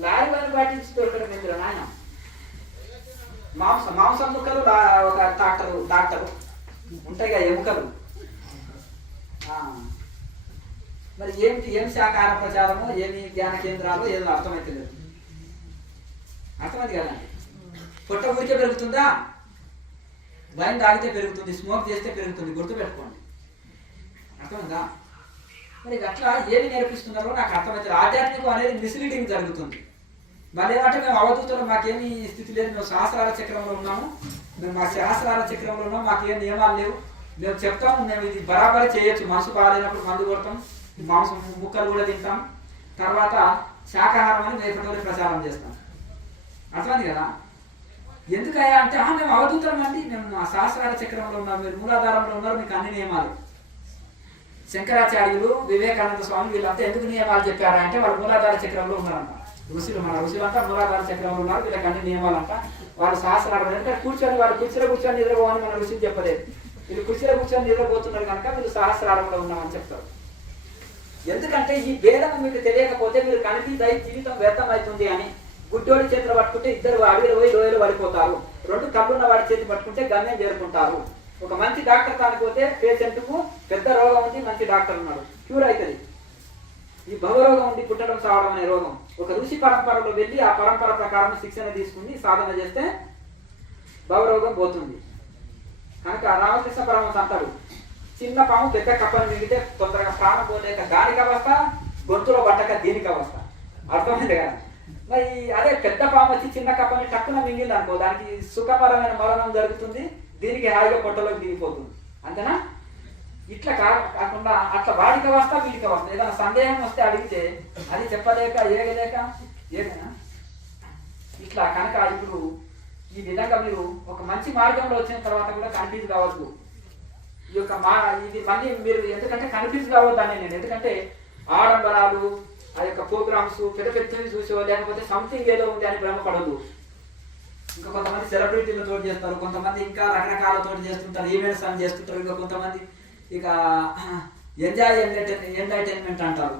లారీ వైన్ బాటిల్స్ దొరకడం ఎందుకు నాయన. మాంసం ముక్కలు ఒక డాక్టరు ఉంటాయి కదా, ఎముకలు. మరి ఏం శాకాహార ప్రచారము, ఏమి ధ్యాన కేంద్రాలు, ఏదో అర్థమైతే లేదు, అర్థమైంది కదండి. పొట్ట ఊరికే పెరుగుతుందా? వైన్ తాగితే పెరుగుతుంది, స్మోక్ చేస్తే పెరుగుతుంది, గుర్తుపెట్టుకోండి, అర్థమైందా? మరి అట్లా ఏమి నేర్పిస్తున్నారో నాకు అర్థమవుతుంది. ఆధ్యాత్మికం అనేది మిస్లీడింగ్ జరుగుతుంది. మళ్ళీ ఏమంటే మేము అవధూతలు మాకేమీ స్థితి లేదు, మేము సహస్రాల చక్రంలో ఉన్నాము, మేము మా సహస్రాల చక్రంలో ఉన్నాము, మాకేం నియమాలు లేవు, మేము చెప్తాం, మేము ఇది బరాబరి చేయొచ్చు, మనసు బాగాలేనప్పుడు మందు కొడతాం, మాంసం ముక్కలు కూడా తింటాం, తర్వాత శాకాహారం అని మేపటోళ్ళు ప్రచారం చేస్తాం. అర్థమైంది కదా? ఎందుకయ్యా అంటే మేము అవధూతలం అండి, మేము మా సహస్రాల చక్రంలో ఉన్నాం, మీరు మూలాధారంలో ఉన్నారు, మీకు అన్ని నియమాలు. శంకరాచార్యులు, వివేకానంద స్వామి వీళ్ళంతా ఎందుకు నియమాలు చెప్పారా అంటే వాళ్ళు మూలాధార చక్రంలో ఉన్నారంట. ఋషులు, మన ఋషులంతా మూలాధార చక్రంలో ఉన్నారు, వీళ్ళకి అన్ని నియమాలంట. వాళ్ళు సహస్రాలు ఎందుకంటే కూర్చొని వాళ్ళు కుర్చీలో కూర్చొని నిద్రపోవని మన ఋషులు చెప్పలేదు. వీళ్ళు కుర్చీలో కూర్చొని నిద్రపోతున్నారు కనుక వీళ్ళు సహస్రాలంలో ఉన్నామని చెప్తారు. ఎందుకంటే ఈ భేదం మీకు తెలియకపోతే మీరు కనిపించాయి జీవితం వ్యర్థం అవుతుంది అని. గుడ్డోడి చేతులు పట్టుకుంటే ఇద్దరు అడవిలో పోయి లోయలు పడిపోతారు, రెండు కళ్ళున్న వాడి చేతి పట్టుకుంటే గమ్యం చేరుకుంటారు. ఒక మంచి డాక్టర్ కానిపోతే పేషెంట్కు పెద్ద రోగం ఉంది, మంచి డాక్టర్ ఉన్నాడు, క్యూర్ అవుతుంది. ఈ భవరోగం ఉంది, పుట్టడం చావడం అనే రోగం. ఒక ఋషి పరంపరలో వెళ్ళి ఆ పరంపర ప్రకారం శిక్షణ తీసుకుని సాధన చేస్తే భవరోగం పోతుంది. కనుక రామకృష్ణ పరమహంస అంటాడు, చిన్న పాము పెద్ద కప్పను మింగితే తొందరగా ప్రాణం పోలేక దానికి అవస్థ, గొంతులో పట్టక దీనికి అవస్థ. అర్థమైంది కదా? మరి అదే పెద్ద పాము వచ్చి చిన్న కప్పని టక్కున మింగింది అనుకో, దానికి సుఖపరమైన మరణం జరుగుతుంది, దీనికి హాయిగా పొట్టలోకి దిగిపోతుంది. అంతేనా? ఇట్లా కాకుండా అట్లా వాడికి అవస్థ వీడికి అవస్థ. ఏదైనా సందేహం వస్తే అడిగితే అది చెప్పలేక ఏగలేక ఏదైనా ఇట్లా. కనుక ఇప్పుడు ఈ విధంగా మీరు ఒక మంచి మార్గంలో వచ్చిన తర్వాత కూడా కన్ఫ్యూజ్ కావద్దు. ఈ యొక్క ఇది మళ్ళీ మీరు ఎందుకంటే కన్ఫ్యూజ్ కావద్దు అని నేను, ఎందుకంటే ఆడంబరాలు, ఆ యొక్క ప్రోగ్రామ్స్ పెద్ద పెద్దవి చూసో లేకపోతే సంథింగ్ ఏదో ఉంది అని భ్రమపడదు. ఇంకా కొంతమంది సెలబ్రిటీలతో చేస్తారు, కొంతమంది ఇంకా రకరకాలతో చేస్తుంటారు, ఈవెంట్స్ అని చేస్తుంటారు, ఇంకా కొంతమంది ఇక ఎంటర్టైన్మెంట్ అంటారు.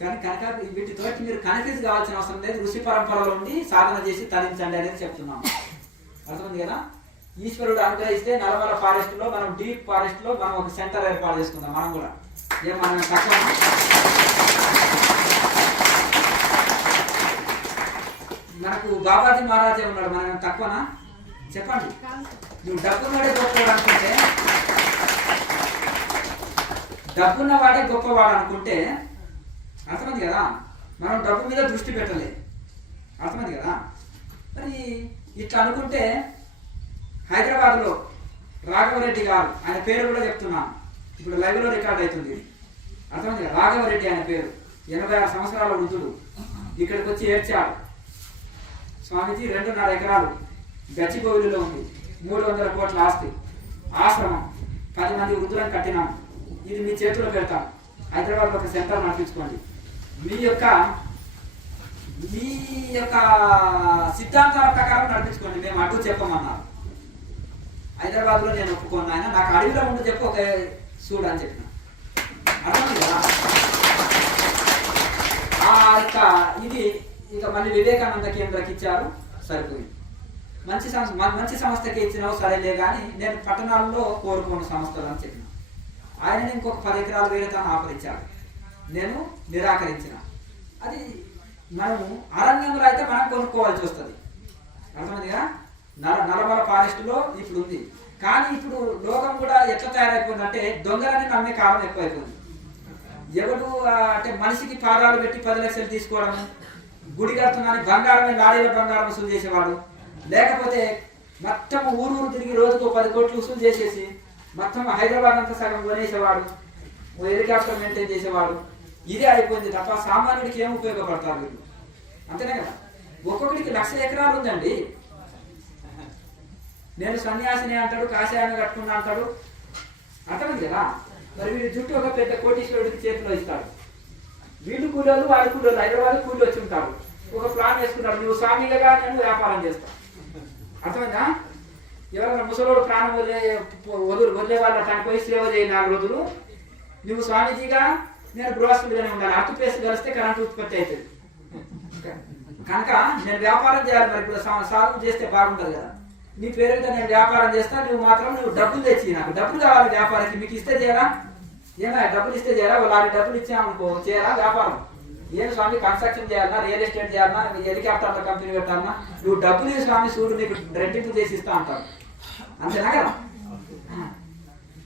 కానీ కనుక వీటితో మీరు కన్ఫ్యూజ్ కావాల్సిన అవసరం లేదు. ఋషి పరంపరలో ఉండి సాధన చేసి తరించండి అనేది చెప్తున్నాం. అర్థమైంది కదా? ఈశ్వరుడు అనుగ్రహిస్తే నల్లమల ఫారెస్ట్ లో, మనం డీప్ ఫారెస్ట్ లో మనం ఒక సెంటర్ ఏర్పాటు చేసుకుందాం. మనం కూడా మనం తక్కువ మనకు బాబాజీ మహారాజే ఉన్నాడు, మనం తక్కువనా? చెప్పండి. నువ్వు డబ్బున్నవాడే గొప్పవాడు అనుకుంటే, డబ్బున్నవాడే గొప్పవాడు అనుకుంటే అర్థమైంది కదా? మనం డబ్బు మీద దృష్టి పెట్టలేదు. అర్థమైంది కదా? మరి ఇట్లా అనుకుంటే హైదరాబాద్లో రాఘవరెడ్డి గారు, ఆయన పేరు కూడా చెప్తున్నాను, ఇప్పుడు లైవ్లో రికార్డ్ అవుతుంది. అర్థమైంది కదా? రాఘవరెడ్డి ఆయన పేరు, 86 సంవత్సరాల వృద్ధుడు. ఇక్కడికి వచ్చి ఏడ్చాడు, స్వామీజీ 2.5 ఎకరాలు గచ్చిబౌలిలో ఉంది, 300 కోట్ల ఆస్తి, ఆశ్రమం, 10 మంది వృద్ధులను కట్టినాం, ఇది మీ చేతిలో పెడతాం, హైదరాబాద్లో ఒక సెంటర్ నడిపించుకోండి, మీ యొక్క సిద్ధాంతాల ప్రకారం నడిపించుకోండి, మేము అడ్డు చెప్పమన్నారు. హైదరాబాద్లో నేను ఒప్పుకోను, ఆయన నాకు అడవిలో ఉండి చెప్పి ఒక చూడు అని చెప్పిన. అర్థమైంది కదా? ఇది ఇక మళ్ళీ వివేకానంద కేంద్రకి ఇచ్చారు, సరిపోయింది. మంచి సంస్థకి ఇచ్చినావు సరేలే, కానీ నేను పట్టణాల్లో కోరుకోను సంస్థలు అని చెప్పిన. ఆయనని ఇంకొక 10 ఎకరాలు వేరే తాను ఆఫరించాడు, నేను నిరాకరించిన. అది మనము అరణ్యంలో అయితే మనం కొనుక్కోవాల్సి వస్తుంది. అర్థమైందిగా? నల్లమల ఫారెస్ట్లో ఇప్పుడు ఉంది. కానీ ఇప్పుడు లోకం కూడా ఎట్లా తయారైపోయిందంటే దొంగలని నమ్మే కాలం ఎక్కువైపోయింది. ఎవడు అంటే మనిషికి పాదాలు పెట్టి 10 లక్షలు తీసుకోవడం, గుడి కడుతున్నాని బంగారమే లారీల బంగారం వసూలు చేసేవాడు, లేకపోతే మొత్తం ఊరు తిరిగి రోజుకు 10 కోట్లు వసూలు చేసేసి మొత్తం హైదరాబాద్ అంతా సగం కొనేసేవాడు, హెలికాప్టర్ మెయింటైన్ చేసేవాడు. ఇదే అయిపోయింది తప్ప సామాన్యుడికి ఏం ఉపయోగపడతారు వీళ్ళు? అంతేనే కదా? ఒక్కొక్కడికి 1,00,000 ఎకరాలు ఉందండి. నేను సన్యాసిని అంటాడు, కాషాయాన్ని కట్టుకున్నా అంటాడు. అర్థమైంది కదా? మరి వీడి జుట్టు ఒక పెద్ద కోటీశ్వరుడికి చేతిలో ఇస్తాడు. వీళ్ళు కూలీలు, వాడి కూలీలు, హైదరాబాద్ కూలి వచ్చి ఉంటాడు. ఒక ప్లాన్ వేసుకున్నాడు, నువ్వు స్వామిగా నేను వ్యాపారం చేస్తావు. అర్థమైందా? ఎవరైనా ముసలోడు ప్రాణం వదిలే వాళ్ళ తన పోయి సేవ చేయి 4 రోజులు, నువ్వు స్వామీజీగా నేను గృహస్థుడిగానే ఉండాలి. అటు పేసి కలిస్తే కరెంటు ఉత్పత్తి అవుతుంది. కనుక నేను వ్యాపారం చేయాలి. మరి ఇప్పుడు సాగు చేస్తే బాగుంటుంది కదా? నీ పేరుతో నేను వ్యాపారం చేస్తా, నువ్వు డబ్బులు తెచ్చి, నాకు డబ్బులు కావాలి వ్యాపారానికి, మీకు ఇస్తే చేయరా? ఏమైనా డబ్బులు ఇస్తే చేయరా? వాళ్ళ డబ్బులు ఇచ్చామనుకో చేయరా వ్యాపారం? ఏం స్వామి కన్స్ట్రక్షన్ చేయాలన్నా, రియల్ ఎస్టేట్ చేయాలన్నా, హెలికాప్టర్ల కంపెనీ పెట్టాలన్నా, నువ్వు డబ్బులు స్వామి చూడు నీకు రెట్టింపు చేసి ఇస్తా అంటారు. అంతేనా కదా?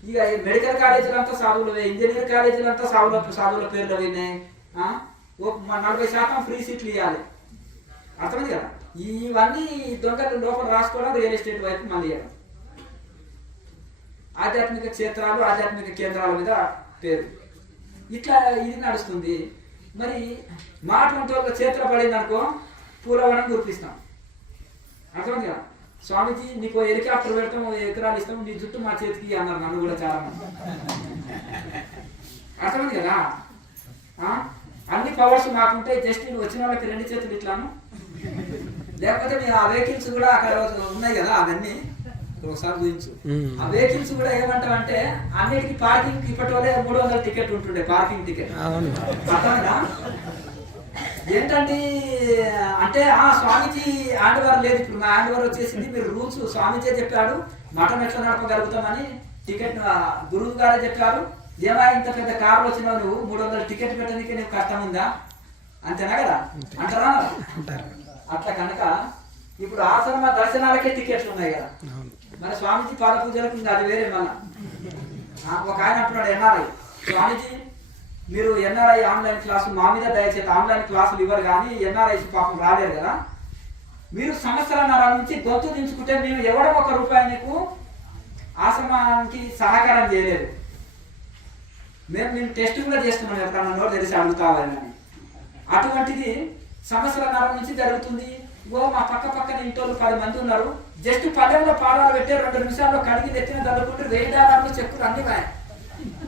ఇక మెడికల్ కాలేజీలంతా సాగులు, ఇంజనీరింగ్ కాలేజీలంతా సాగుల పేర్లు విన్నాయి. 40% ఫ్రీ సీట్లు ఇవ్వాలి. అర్థమైంది కదా. ఇవన్నీ దొంగలు లోపల రాసుకోవడం, రియల్ ఎస్టేట్ వైపు మళ్ళీ ఇవ్వడం. ఆధ్యాత్మిక క్షేత్రాలు, ఆధ్యాత్మిక కేంద్రాల మీద పేరు. ఇట్లా ఇది నడుస్తుంది. మరి మాట్లాంటి వాళ్ళ చేతిలో పడింది అనుకో, పూలవనం గుర్తిస్తాం. అర్థమైంది కదా. స్వామీజీ నీకు హెలికాప్టర్ పెడతాం, 5 ఎకరాలు ఇస్తాం, నీ జుట్టు మా చేతికి అన్నారు నన్ను కూడా చాలా మంది. అర్థమైంది కదా. అన్ని పవర్స్ మాకుంటే జస్ట్ నేను వచ్చిన వాళ్ళకి 2 చేతులు ఇట్లాను. లేకపోతే మేము ఆ వెహికల్స్ కూడా అక్కడ ఉన్నాయి కదా, అవన్నీ ఒకసారి చూపించు. ఆ వెహికల్స్ కూడా ఏమంటామంటే అన్నిటికీ పార్కింగ్ ఇప్పటి వల్లే 300 టికెట్ ఉంటుండే, పార్కింగ్ టికెట్. అర్థమైనా ఏంటంటే అంటే స్వామీజీ ఆండవారు లేదు, ఇప్పుడు మా ఆండవారు వచ్చేసింది, మీరు రూల్స్ స్వామీజీ చెప్పాడు, మఠం ఎట్లా నడపగలుగుతామని టికెట్ గురువు గారే చెప్పారు. ఏమా ఇంత పెద్ద కారులో వచ్చినావు నువ్వు, 300 టికెట్ పెట్టడానికి నీకు కష్టం ఉందా, అంతేనా కదా అంటారా. అట్లా కనుక ఇప్పుడు ఆశ్రమ దర్శనాలకే టికెట్లు ఉన్నాయి కదా. మన స్వామీజీ పాద పూజలకు అది వేరే. మన ఒక ఆయన అంటున్నాడు ఎన్ఆర్ఐ, స్వామీజీ మీరు ఎన్ఆర్ఐ ఆన్లైన్ క్లాసు మా మీద దయచేసి ఆన్లైన్ క్లాసులు ఇవ్వరు, కానీ ఎన్ఆర్ఐస్ పాపం రాలేరు కదా, మీరు సంవత్సరాల నుంచి గొంతు దించుకుంటే మేము ఎవడో ₹1 నీకు ఆశ్రమానికి సహకారం చేయలేదు, మేము టెస్ట్ కూడా చేస్తున్నాం, ఎప్పుడన్నా నోరు తెలిసి అడుగుతావని. అటువంటిది సంవత్సరాల నుంచి జరుగుతుంది. మా పక్కన ఇంటోళ్ళు 10 మంది ఉన్నారు, జస్ట్ పల్లెంలో పాదాలు పెట్టే 2 నిమిషాల్లో కడిగి ఎత్తిన చదువుకుంటే $1000 చెక్కులు అన్ని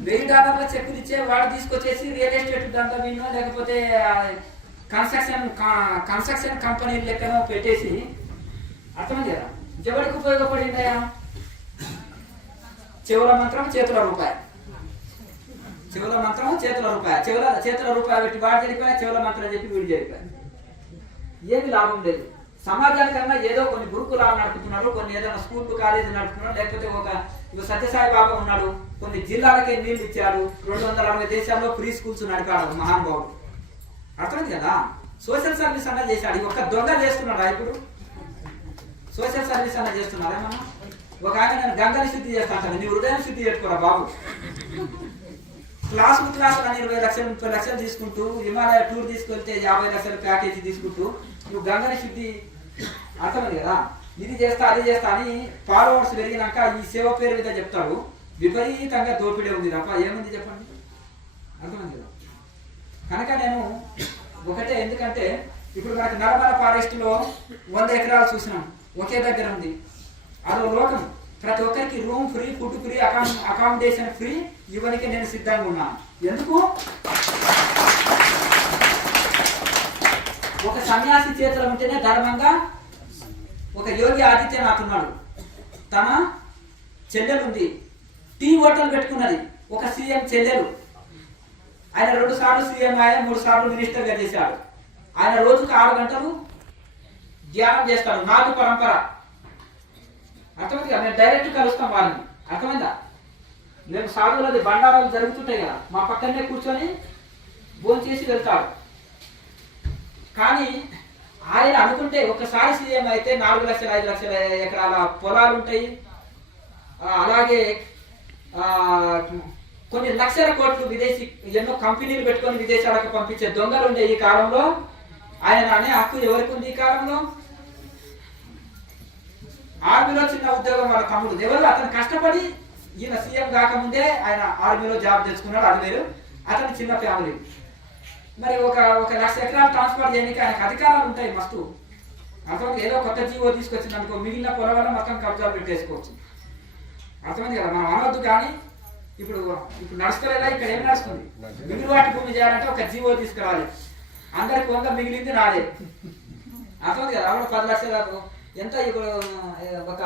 $1000 చెక్కులు ఇచ్చే వాడు తీసుకొచ్చేసి రియల్ ఎస్టేట్ దంతా విన్నో లేకపోతే కన్స్ట్రక్షన్ కంపెనీ లెక్కనో పెట్టేసి. అర్థమైంది కదా. ఎవరికి ఉపయోగపడిందయా? చెవుల మంత్రం చేతుల రూపాయి, చెవుల మంత్రం చేతుల రూపాయి, చేతుల రూపాయి పెట్టి వాడు జరిగిపోయా, చెవుల మంత్రం చెప్పి వీడు జరిగిపోయా. ఏమి లాభం లేదు. సమాజానికన్నా ఏదో కొన్ని గురుకులాలు నడుపుతున్నారు, కొన్ని ఏదైనా స్కూల్ కాలేజీ నడుపుతున్నారు, లేకపోతే ఇప్పుడు సత్యసాయి బాబా ఉన్నాడు, కొన్ని జిల్లాలకే నీళ్లు ఇచ్చాడు, 260 దేశాల్లో ఫ్రీ స్కూల్స్ నడిపాడు మహానుభావుడు. అర్థమైంది కదా. సోషల్ సర్వీస్ అన్నా చేశాడు. ఒక్క దొంగ చేస్తున్నాడా ఇప్పుడు? సోషల్ సర్వీస్ అన్నా చేస్తున్నారా? ఏమన్నా ఒక ఆయన నేను గంగని శుద్ధి చేస్తాను, నీ హృదయం శుద్ధి చేసుకోరా బాబు. క్లాసులు అని 20 లక్షలు 30 లక్షలు తీసుకుంటూ, హిమాలయ టూర్ తీసుకెళ్తే 50 లక్షల ప్యాకేజీ తీసుకుంటూ నువ్వు గంగని శుద్ధి. అర్థమైంది కదా. ఇది చేస్తా అది చేస్తా అని ఫాలోవర్స్ పెరిగినాక ఈ సేవ పేరు మీద చెప్తాడు. విపరీతంగా దోపిడే ఉంది తప్ప ఏముంది చెప్పండి. అర్థమైంది కదా. కనుక నేను ఒకటే, ఎందుకంటే ఇప్పుడు మనకు నర్మల ఫారెస్ట్ లో 100 ఎకరాలు చూసినాం, ఒకే దగ్గర ఉంది. అదో లోకం. ప్రతి ఒక్కరికి room free, food free, accommodation free ఇవ్వడానికి నేను సిద్ధంగా ఉన్నాను. ఎందుకు? ఒక సన్యాసి చేతులు ఉంటేనే ధర్మంగా. ఒక యోగి ఆదిత్యనాథ్ ఉన్నాడు, తన చెల్లెలు ఉంది, టీ హోటల్ పెట్టుకున్నది, ఒక సీఎం చెల్లెలు. ఆయన 2 సార్లు సీఎం ఆయన, 3 సార్లు మినిస్టర్గా చేశాడు. ఆయన రోజుకు 6 గంటలు ధ్యానం చేస్తాడు, నాగు పరంపర. అర్థమైంది కదా. మేము డైరెక్ట్ కలుస్తాం వాళ్ళని. అర్థమైందా. మేము సాధువులది బండారాలు జరుగుతుంటాయి కదా, మా పక్కనే కూర్చొని భోజనం చేసి వెళ్తాడు. కానీ ఆయన అనుకుంటే ఒకసారి సీఎం అయితే 4 లక్షల 5 లక్షల ఎకరాల పొలాలు ఉంటాయి, అలాగే కొన్ని లక్షల కోట్లు విదేశీ ఎన్నో కంపెనీలు పెట్టుకొని విదేశాలకు పంపించే దొంగలు ఉండే ఈ కాలంలో ఆయన అనే హక్కు ఎవరికి ఉంది ఈ కాలంలో? ఆర్మీలో చిన్న ఉద్యోగం వాళ్ళ తమ్ముడు ఎవరు, అతను కష్టపడి ఈయన సీఎం కాకముందే ఆయన ఆర్మీలో జాబ్ తెచ్చుకున్నాడు, అది వేరు. అతను చిన్న ఫ్యామిలీ. మరి ఒక 1 లక్ష ఎకరాలు ట్రాన్స్ఫర్ చేయడానికి ఆయనకు అధికారాలు ఉంటాయి మస్తు. అర్థమైంది. ఏదో కొత్త జీవో తీసుకొచ్చింది అనుకో, మిగిలిన పొలం వల్ల మొత్తం కబ్జాలు పెట్టేసుకోవచ్చు. అర్థమైంది కదా. మనం అనవద్దు. కానీ ఇప్పుడు నడుస్తలేదా? ఇక్కడ ఏం నడుస్తుంది? మిగిలివాటి భూమి చేయాలంటే ఒక జీవో తీసుకురావాలి, అందరికి కొంత మిగిలింది నాదే. అర్థమైంది కదా. అప్పుడు 10 లక్షల ఎంత, ఇప్పుడు ఒక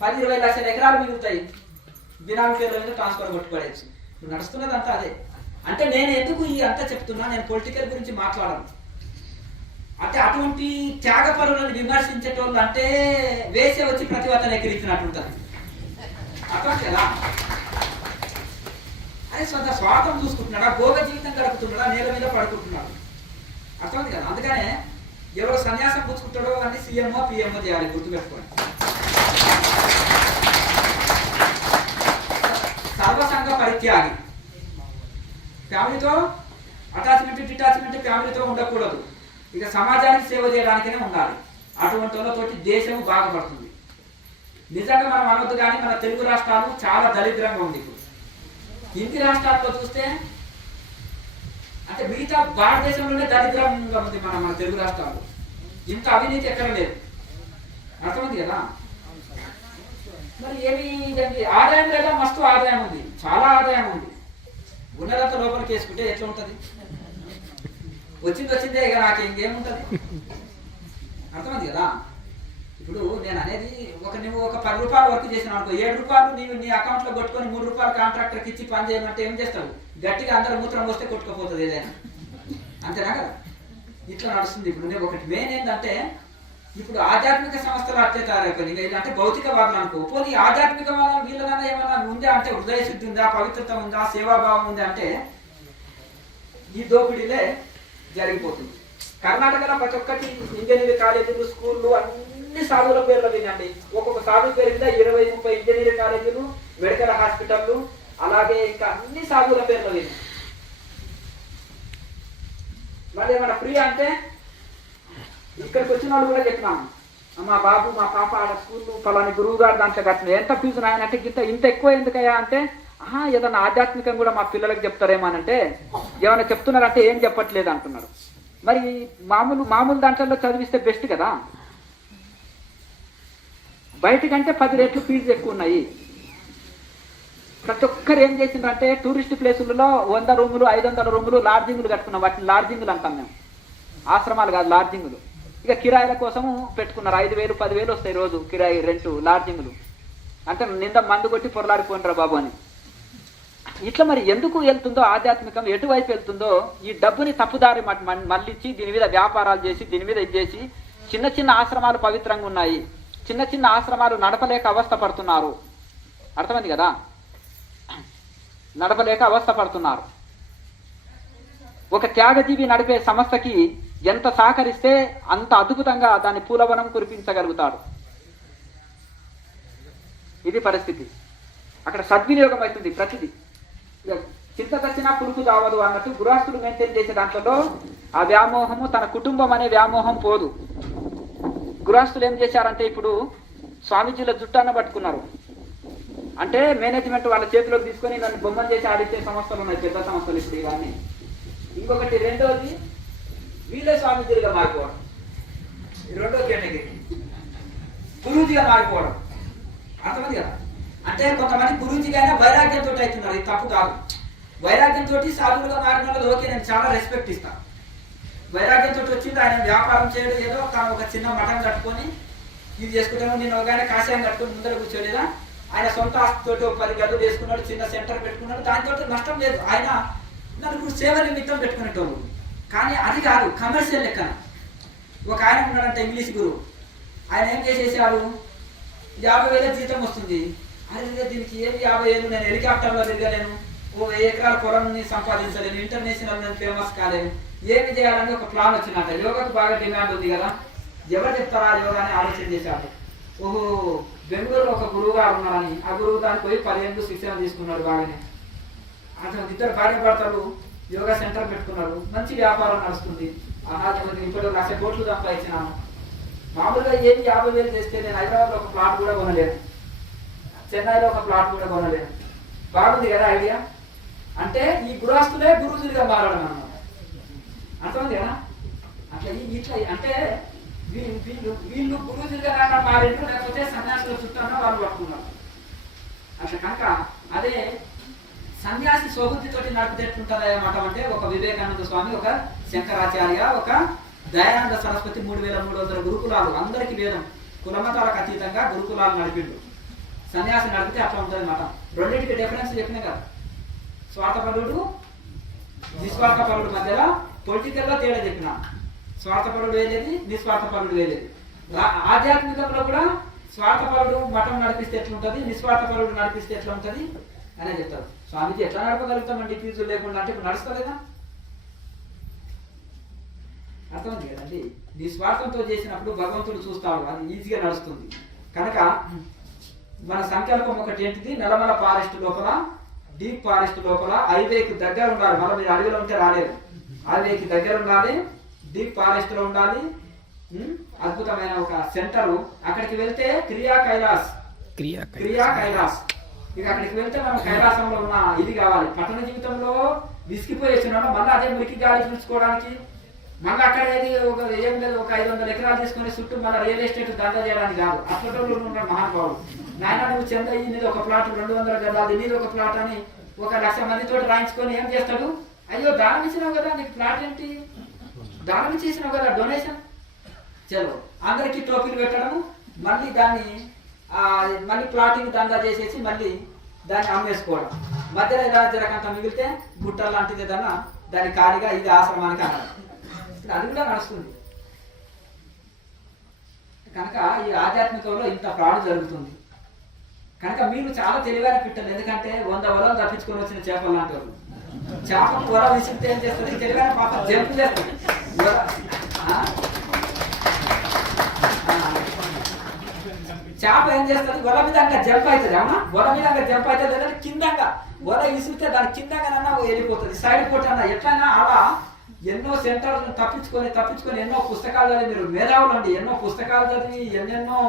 10-20 లక్షల ఎకరాలు మిగులుతాయి, బినామీ పేర్ల మీద ట్రాన్స్ఫర్ కొట్టుకోవచ్చు. ఇప్పుడు నడుస్తున్నది అంతా అదే. అంటే నేను ఎందుకు ఈ అంతా చెప్తున్నా, నేను పొలిటికల్ గురించి మాట్లాడను. అంటే అటువంటి త్యాగపరులను విమర్శించేటోళ్ళు అంటే వేసే వచ్చి ప్రతివతను ఎక్కిరించినట్టుంటుంది. అర్థం కదా. అదే సొంత స్వార్థం చూసుకుంటున్నాడా, భోగ జీవితం గడుపుతున్నాడా, నేల మీద పడుకుంటున్నాడు. అర్థమైంది కదా. అందుకనే ఎవరో సన్యాసం పుచ్చుకుంటాడో అని సీఎంఓ పిఎంఓ చేయాలి, గుర్తుపెట్టుకోండి. సర్వసంగ పరిత్యాగి, ఫ్యామిలీతో అటాచ్మెంట్ డిటాచ్మెంట్ ఫ్యామిలీతో ఉండకూడదు. ఇక సమాజానికి సేవ చేయడానికనే ఉండాలి. అటువంటి వాళ్ళతోటి దేశం బాగుపడుతుంది. నిజంగా మనం అనొద్దు కానీ మన తెలుగు రాష్ట్రాలు చాలా దరిద్రంగా ఉంది. ఇప్పుడు హిందీ రాష్ట్రాల్లో చూస్తే అంటే మిగతా భారతదేశంలోనే దరిద్రంగా ఉంది మన తెలుగు రాష్ట్రాలు. ఇంత అవినీతి ఎక్కడ లేదు. అర్థమైంది కదా. మరి ఏమి దానికి ఆదాయం లేదా? మస్తు ఆదాయం ఉంది, చాలా ఆదాయం ఉంది. ఉన్నదంతా లోపలికి వేసుకుంటే ఎట్లా ఉంటుంది? వచ్చిందే ఇక నాకు ఇంకేముంటుంది. అర్థమైంది కదా. ఇప్పుడు నేను అనేది నువ్వు ఒక 10 రూపాయలు వర్క్ చేసినావు అనుకో, 7 రూపాయలు నీ అకౌంట్లో కొట్టుకొని 3 రూపాయలు కాంట్రాక్టర్కి ఇచ్చి పని చేయమంటే ఏం చేస్తావు? గట్టిగా అందరూ మూత్రం వస్తే కొట్టుకోపోతుంది ఏదైనా. అంతేనా కదా. ఇట్లా నడుస్తుంది. ఇప్పుడు నేను ఒకటి మెయిన్ ఏంటంటే ఇప్పుడు ఆధ్యాత్మిక సంస్థలు అట్లే తయారైపోయింది. అంటే భౌతికవాదులు అనుకో, పోనీ ఆధ్యాత్మిక వీళ్ళకన్నా ఏమన్నా ఉందా అంటే హృదయ శుద్ధి ఉందా, పవిత్రత ఉందా, సేవాభావం ఉందా అంటే ఈ దోపిడీలే జరిగిపోతుంది. కర్ణాటకలో ప్రతి ఒక్కటి ఇంజనీరింగ్ కాలేజీలు, స్కూళ్ళు అన్ని సాధువుల పేర్లు వినండి. ఒక్కొక్క సాధువు పేరు మీద 20-30 ఇంజనీరింగ్ కాలేజీలు, మెడికల్ హాస్పిటళ్ళు, అలాగే ఇంకా అన్ని సాధువుల పేర్లు విని. మళ్ళీ ఏమన్నా ఫ్రీ అంటే ఇక్కడికి వచ్చిన వాళ్ళు కూడా చెప్పినాము, మా బాబు మా పాప ఆడ స్కూల్ ఫలాని గురువు గారు దాంట్లో కట్టిన ఎంత ఫీజు నాయనంటే ఇంత ఎక్కువ ఎందుకయ్యా అంటే ఏదన్నా ఆధ్యాత్మికం కూడా మా పిల్లలకి చెప్తారేమో అంటే ఏమైనా చెప్తున్నారంటే ఏం చెప్పట్లేదు అంటున్నారు. మరి మామూలు దాంట్లో చదివిస్తే బెస్ట్ కదా. బయటకంటే 10 రెట్లు ఫీజు ఎక్కువ ఉన్నాయి. ప్రతి ఒక్కరు ఏం చేసిండ్రంటే టూరిస్ట్ ప్లేసులలో 100 రూములు 500 రూములు లాడ్జింగులు కట్టుకున్నాం. వాటిని లాడ్జింగులు అంటాం మేము, ఆశ్రమాలు కాదు లాడ్జింగులు. ఇక కిరాయిల కోసము పెట్టుకున్నారు. 5,000 10,000 వస్తాయి రోజు కిరాయి రెంటు లాడ్జింగులు. అంటే నింద మందు కొట్టి పొరలాడిపోయినరా బాబు అని. ఇట్లా మరి ఎందుకు వెళ్తుందో ఆధ్యాత్మికం, ఎటువైపు వెళ్తుందో ఈ డబ్బుని తప్పుదారి మళ్ళించి దీని మీద వ్యాపారాలు చేసి దీని మీద ఇది చేసి చిన్న ఆశ్రమాలు పవిత్రంగా ఉన్నాయి, చిన్న ఆశ్రమాలు నడపలేక అవస్థ పడుతున్నారు. అర్థమైంది కదా. నడపలేక అవస్థ పడుతున్నారు. ఒక త్యాగజీవి నడిపే సంస్థకి ఎంత సహకరిస్తే అంత అద్భుతంగా దాన్ని పూలవనం కురిపించగలుగుతాడు. ఇది పరిస్థితి. అక్కడ సద్వినియోగం అవుతుంది ప్రతిదీ. చింత తెచ్చినా పులుపు చావదు అన్నట్టు గృహస్థులు మెయింటైన్ చేసే దాంట్లో ఆ వ్యామోహము, తన కుటుంబం అనే వ్యామోహం పోదు. గృహస్థులు ఏం చేశారంటే ఇప్పుడు స్వామీజీల జుట్టాన్ని పట్టుకున్నారు. అంటే మేనేజ్మెంట్ వాళ్ళ చేతిలోకి తీసుకొని నన్ను బొమ్మను చేసి ఆడిచ్చే సంస్థలు ఉన్నాయి, పెద్ద సంస్థలు ఇప్పుడు ఇవన్నీ. ఇంకొకటి రెండోది వీళ్ళే స్వామీజీలుగా మారిపోవడం. రెండో కేటగిరీ గురూజీగా మారిపోవడం. అర్థమైంది కదా. అంటే కొంతమంది గురూజీగా అయినా వైరాగ్యంతో అవుతున్నారు. ఇది తప్పు కాదు. వైరాగ్యంతో సాధువులుగా మారిన వాళ్ళు ఓకే, నేను చాలా రెస్పెక్ట్ ఇస్తాను. వైరాగ్యంతో వచ్చింది ఆయన వ్యాపారం చేయడం, ఏదో తాను ఒక చిన్న మఠం కట్టుకొని ఇది చేసుకుంటాను. నేను ఒక ఆయన కాషాయం కట్టుకొని ముందర కూర్చోలేదా, ఆయన సొంత ఆస్తితో 10 గదులు వేసుకున్నాడు, చిన్న సెంటర్ పెట్టుకున్నాడు. దానితో నష్టం లేదు. ఆయన నలుగురు సేవ నిమిత్తం పెట్టుకునేటోళ్ళు. కానీ అది కాదు, కమర్షియల్ లెక్కన. ఒక ఆయన ఉన్నాడంటే ఇంగ్లీష్ గురువు. ఆయన ఏం చేసేసాడు, 50,000 జీతం వస్తుంది. అరే దీనికి ఏమి 50,000, నేను హెలికాప్టర్లో తిరగలేను, 1000 ఎకరాల పొలంని సంపాదించలేను, ఇంటర్నేషనల్ నేను ఫేమస్ కాలేను, ఏమి చేయాలని ఒక ప్లాన్ వచ్చినట్ట. యోగాకు బాగా డిమాండ్ ఉంది కదా, ఎవరు చెప్తారా యోగా అని ఆలోచన చేశాడు. ఓహో, బెంగళూరులో ఒక గురువు గారు ఉన్నారని ఆ గురువు దానికి పోయి 10 ఏళ్ళు శిక్షణ తీసుకున్నాడు. బాగానే అతను 2 భార్య భర్తలు యోగా సెంటర్ పెట్టుకున్నారు. మంచి వ్యాపారం నడుస్తుంది. ఇప్పుడు 1,00,000 కోట్లు సంపాదించినాను. మామూలుగా ఏమి 50,000 చేస్తే నేను హైదరాబాద్లో ఒక ప్లాట్ కూడా కొనలేను, చెన్నైలో ఒక ప్లాట్ కూడా కొనలేను. బాగుంది కదా ఐడియా. అంటే ఈ గృహస్థులే గురుజులుగా మారడం అన్నమాట. అర్థమైంది కదా. అట్లా ఇట్లా అంటే వీళ్ళు గురుజులుగా మారేంటో లేకపోతే సన్యాసుల చుట్టూ వాళ్ళు పట్టుకున్నారు. అట్లా కనుక అదే సన్యాసి స్వబుద్ధితోటి నడిపితేట్లుంటుందా మఠం అంటే ఒక వివేకానంద స్వామి, ఒక శంకరాచార్య, ఒక దయానంద సరస్వతి, 3,300 గురుకులాలు, అందరికీ వేదం, కులమతాలకు అతీతంగా గురుకులాలు నడిపిండు. సన్యాసి నడిపితే అట్లా ఉంటుంది మఠం. రెండింటికి డిఫరెన్స్ చెప్పినా కదా. స్వార్థపరుడు నిస్వార్థపరుడు మధ్యలో పొలిటికల్లో తేడా చెప్పిన. స్వార్థపరుడు వేలేది, నిస్వార్థపరుడు వేలేది. ఆధ్యాత్మికంలో కూడా స్వార్థపరుడు మఠం నడిపిస్తే ఎట్లుంటుంది, నిస్వార్థపరుడు నడిపిస్తే ఎట్లా ఉంటుంది అనే చెప్తారు. స్వామీజీ ఎట్లా నడపగలుగుతామండి ఫీజులు లేకుండా అంటే ఇప్పుడు నడుస్తలేదా? అర్థమైంది కదండి. నీ స్వార్థంతో చేసినప్పుడు భగవంతుడు చూస్తాడు, అది ఈజీగా నడుస్తుంది. కనుక మన సంకల్పం ఒకటి ఏంటిది, నల్లమల ఫారెస్ట్ లోపల, డీప్ ఫారెస్ట్ లోపల హైవేకి దగ్గర ఉండాలి. మళ్ళీ మీరు అడవిలో ఉంటే రాలేదు. అడవికి దగ్గర ఉండాలి, డీప్ ఫారెస్ట్ లో ఉండాలి. అద్భుతమైన ఒక సెంటర్. అక్కడికి వెళ్తే క్రియా కైలాస్. ఇక అక్కడికి వెళ్తే మనం కైలాసంలో ఉన్న ఇది కావాలి. పట్టణ జీవితంలో విసిగిపోయి వచ్చినాడు, మళ్ళీ అదే మురికి గాలి పీల్చుకోవడానికి, మళ్ళీ అక్కడ ఏది ఒక ఏం లేదు, ఒక 500 ఎకరాలు తీసుకుని చుట్టూ మళ్ళీ రియల్ ఎస్టేట్ దందా చేయడానికి కాదు. అట్లలో ఉన్నాడు మహానుభావుడు. నాయన నువ్వు చెంద నీది ఒక ప్లాట్ 200 గదాలు, నీది ఒక ప్లాట్ అని 1,00,000 మందితో రాయించుకొని ఏం చేస్తాడు? అయ్యో దానం ఇచ్చినావు కదా, నీకు ప్లాట్ ఏంటి, దానం ఇచ్చేసినావు కదా, డొనేషన్. చలో అందరికీ టోపీలు పెట్టడం, మళ్ళీ దాన్ని మళ్ళీ ప్లాటింగ్ దందా చేసేసి మళ్ళీ దాన్ని అమ్మేసుకోవడం. మధ్యలో ఏదైనా జరగంత మిగిలితే గుట్ట లాంటిది ఏదన్నా దాని ఖాళీగా ఇది ఆశ్రమానికి అన్నారు. అది కూడా నడుస్తుంది. కనుక ఈ ఆధ్యాత్మికంలో ఇంత ఫ్రాడ్ జరుగుతుంది. కనుక మీరు చాలా తెలివైన పిట్టలు. ఎందుకంటే 100 వలలు తప్పించుకొని వచ్చిన చేపలు లాంటి వాళ్ళు. చేపకు వల విసిరితే ఏం చేస్తుంది? తెలివైన పాప జంప్ చేస్తుంది. చేప ఏం చేస్తుంది? వల మీద జంప్ అవుతుంది. అవునా, వల మీద జంప్ అవుతుంది. లేదంటే కిందంగా వల విసిరితే దాని కిందంగానన్నా వెళ్ళిపోతుంది, సైడ్ కొట్టన్నా. ఎట్లయినా అలా ఎన్నో సెంటర్లను తప్పించుకొని ఎన్నో పుస్తకాలు చదివి, మీరు మేధావులు అండి, ఎన్నో పుస్తకాలు చదివి ఎన్నెన్నో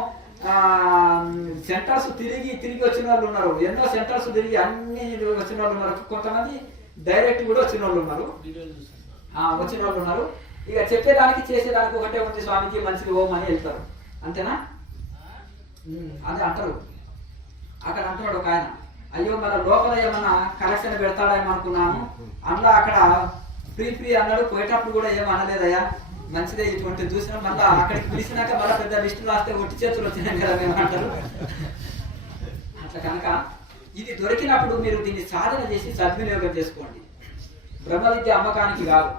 సెంటర్స్ తిరిగి వచ్చిన వాళ్ళు ఉన్నారు. ఎన్నో సెంటర్స్ తిరిగి అన్ని వచ్చిన వాళ్ళు ఉన్నారు. కొంతమంది డైరెక్ట్ కూడా వచ్చిన వాళ్ళు ఉన్నారు. ఇక చెప్పేదానికి చేసేదానికి ఒకటే ఉంది, స్వామికి మంచిది ఓం అని వెళ్తారు. అంతేనా? అదే అంటారు. అక్కడ అంటున్నాడు ఒక ఆయన, అయ్యో మన లోపల ఏమన్నా కలెక్షన్ పెడతాడేమనుకున్నాను, అందులో అక్కడ ఫ్రీ అన్నాడు. పోయేటప్పుడు కూడా ఏం అనలేదయ్యా, మంచిదే ఇటువంటి చూసినా. మళ్ళీ అక్కడికి పిలిచినాక మళ్ళీ పెద్ద లిస్టు రాస్తే ఒట్టి చేతులు వచ్చినాయి కదా మేము అంటారు. అట్లా కనుక ఇది దొరికినప్పుడు మీరు దీన్ని సాధన చేసి సద్వినియోగం చేసుకోండి. బ్రహ్మ విద్య అమ్మకానికి కాదు.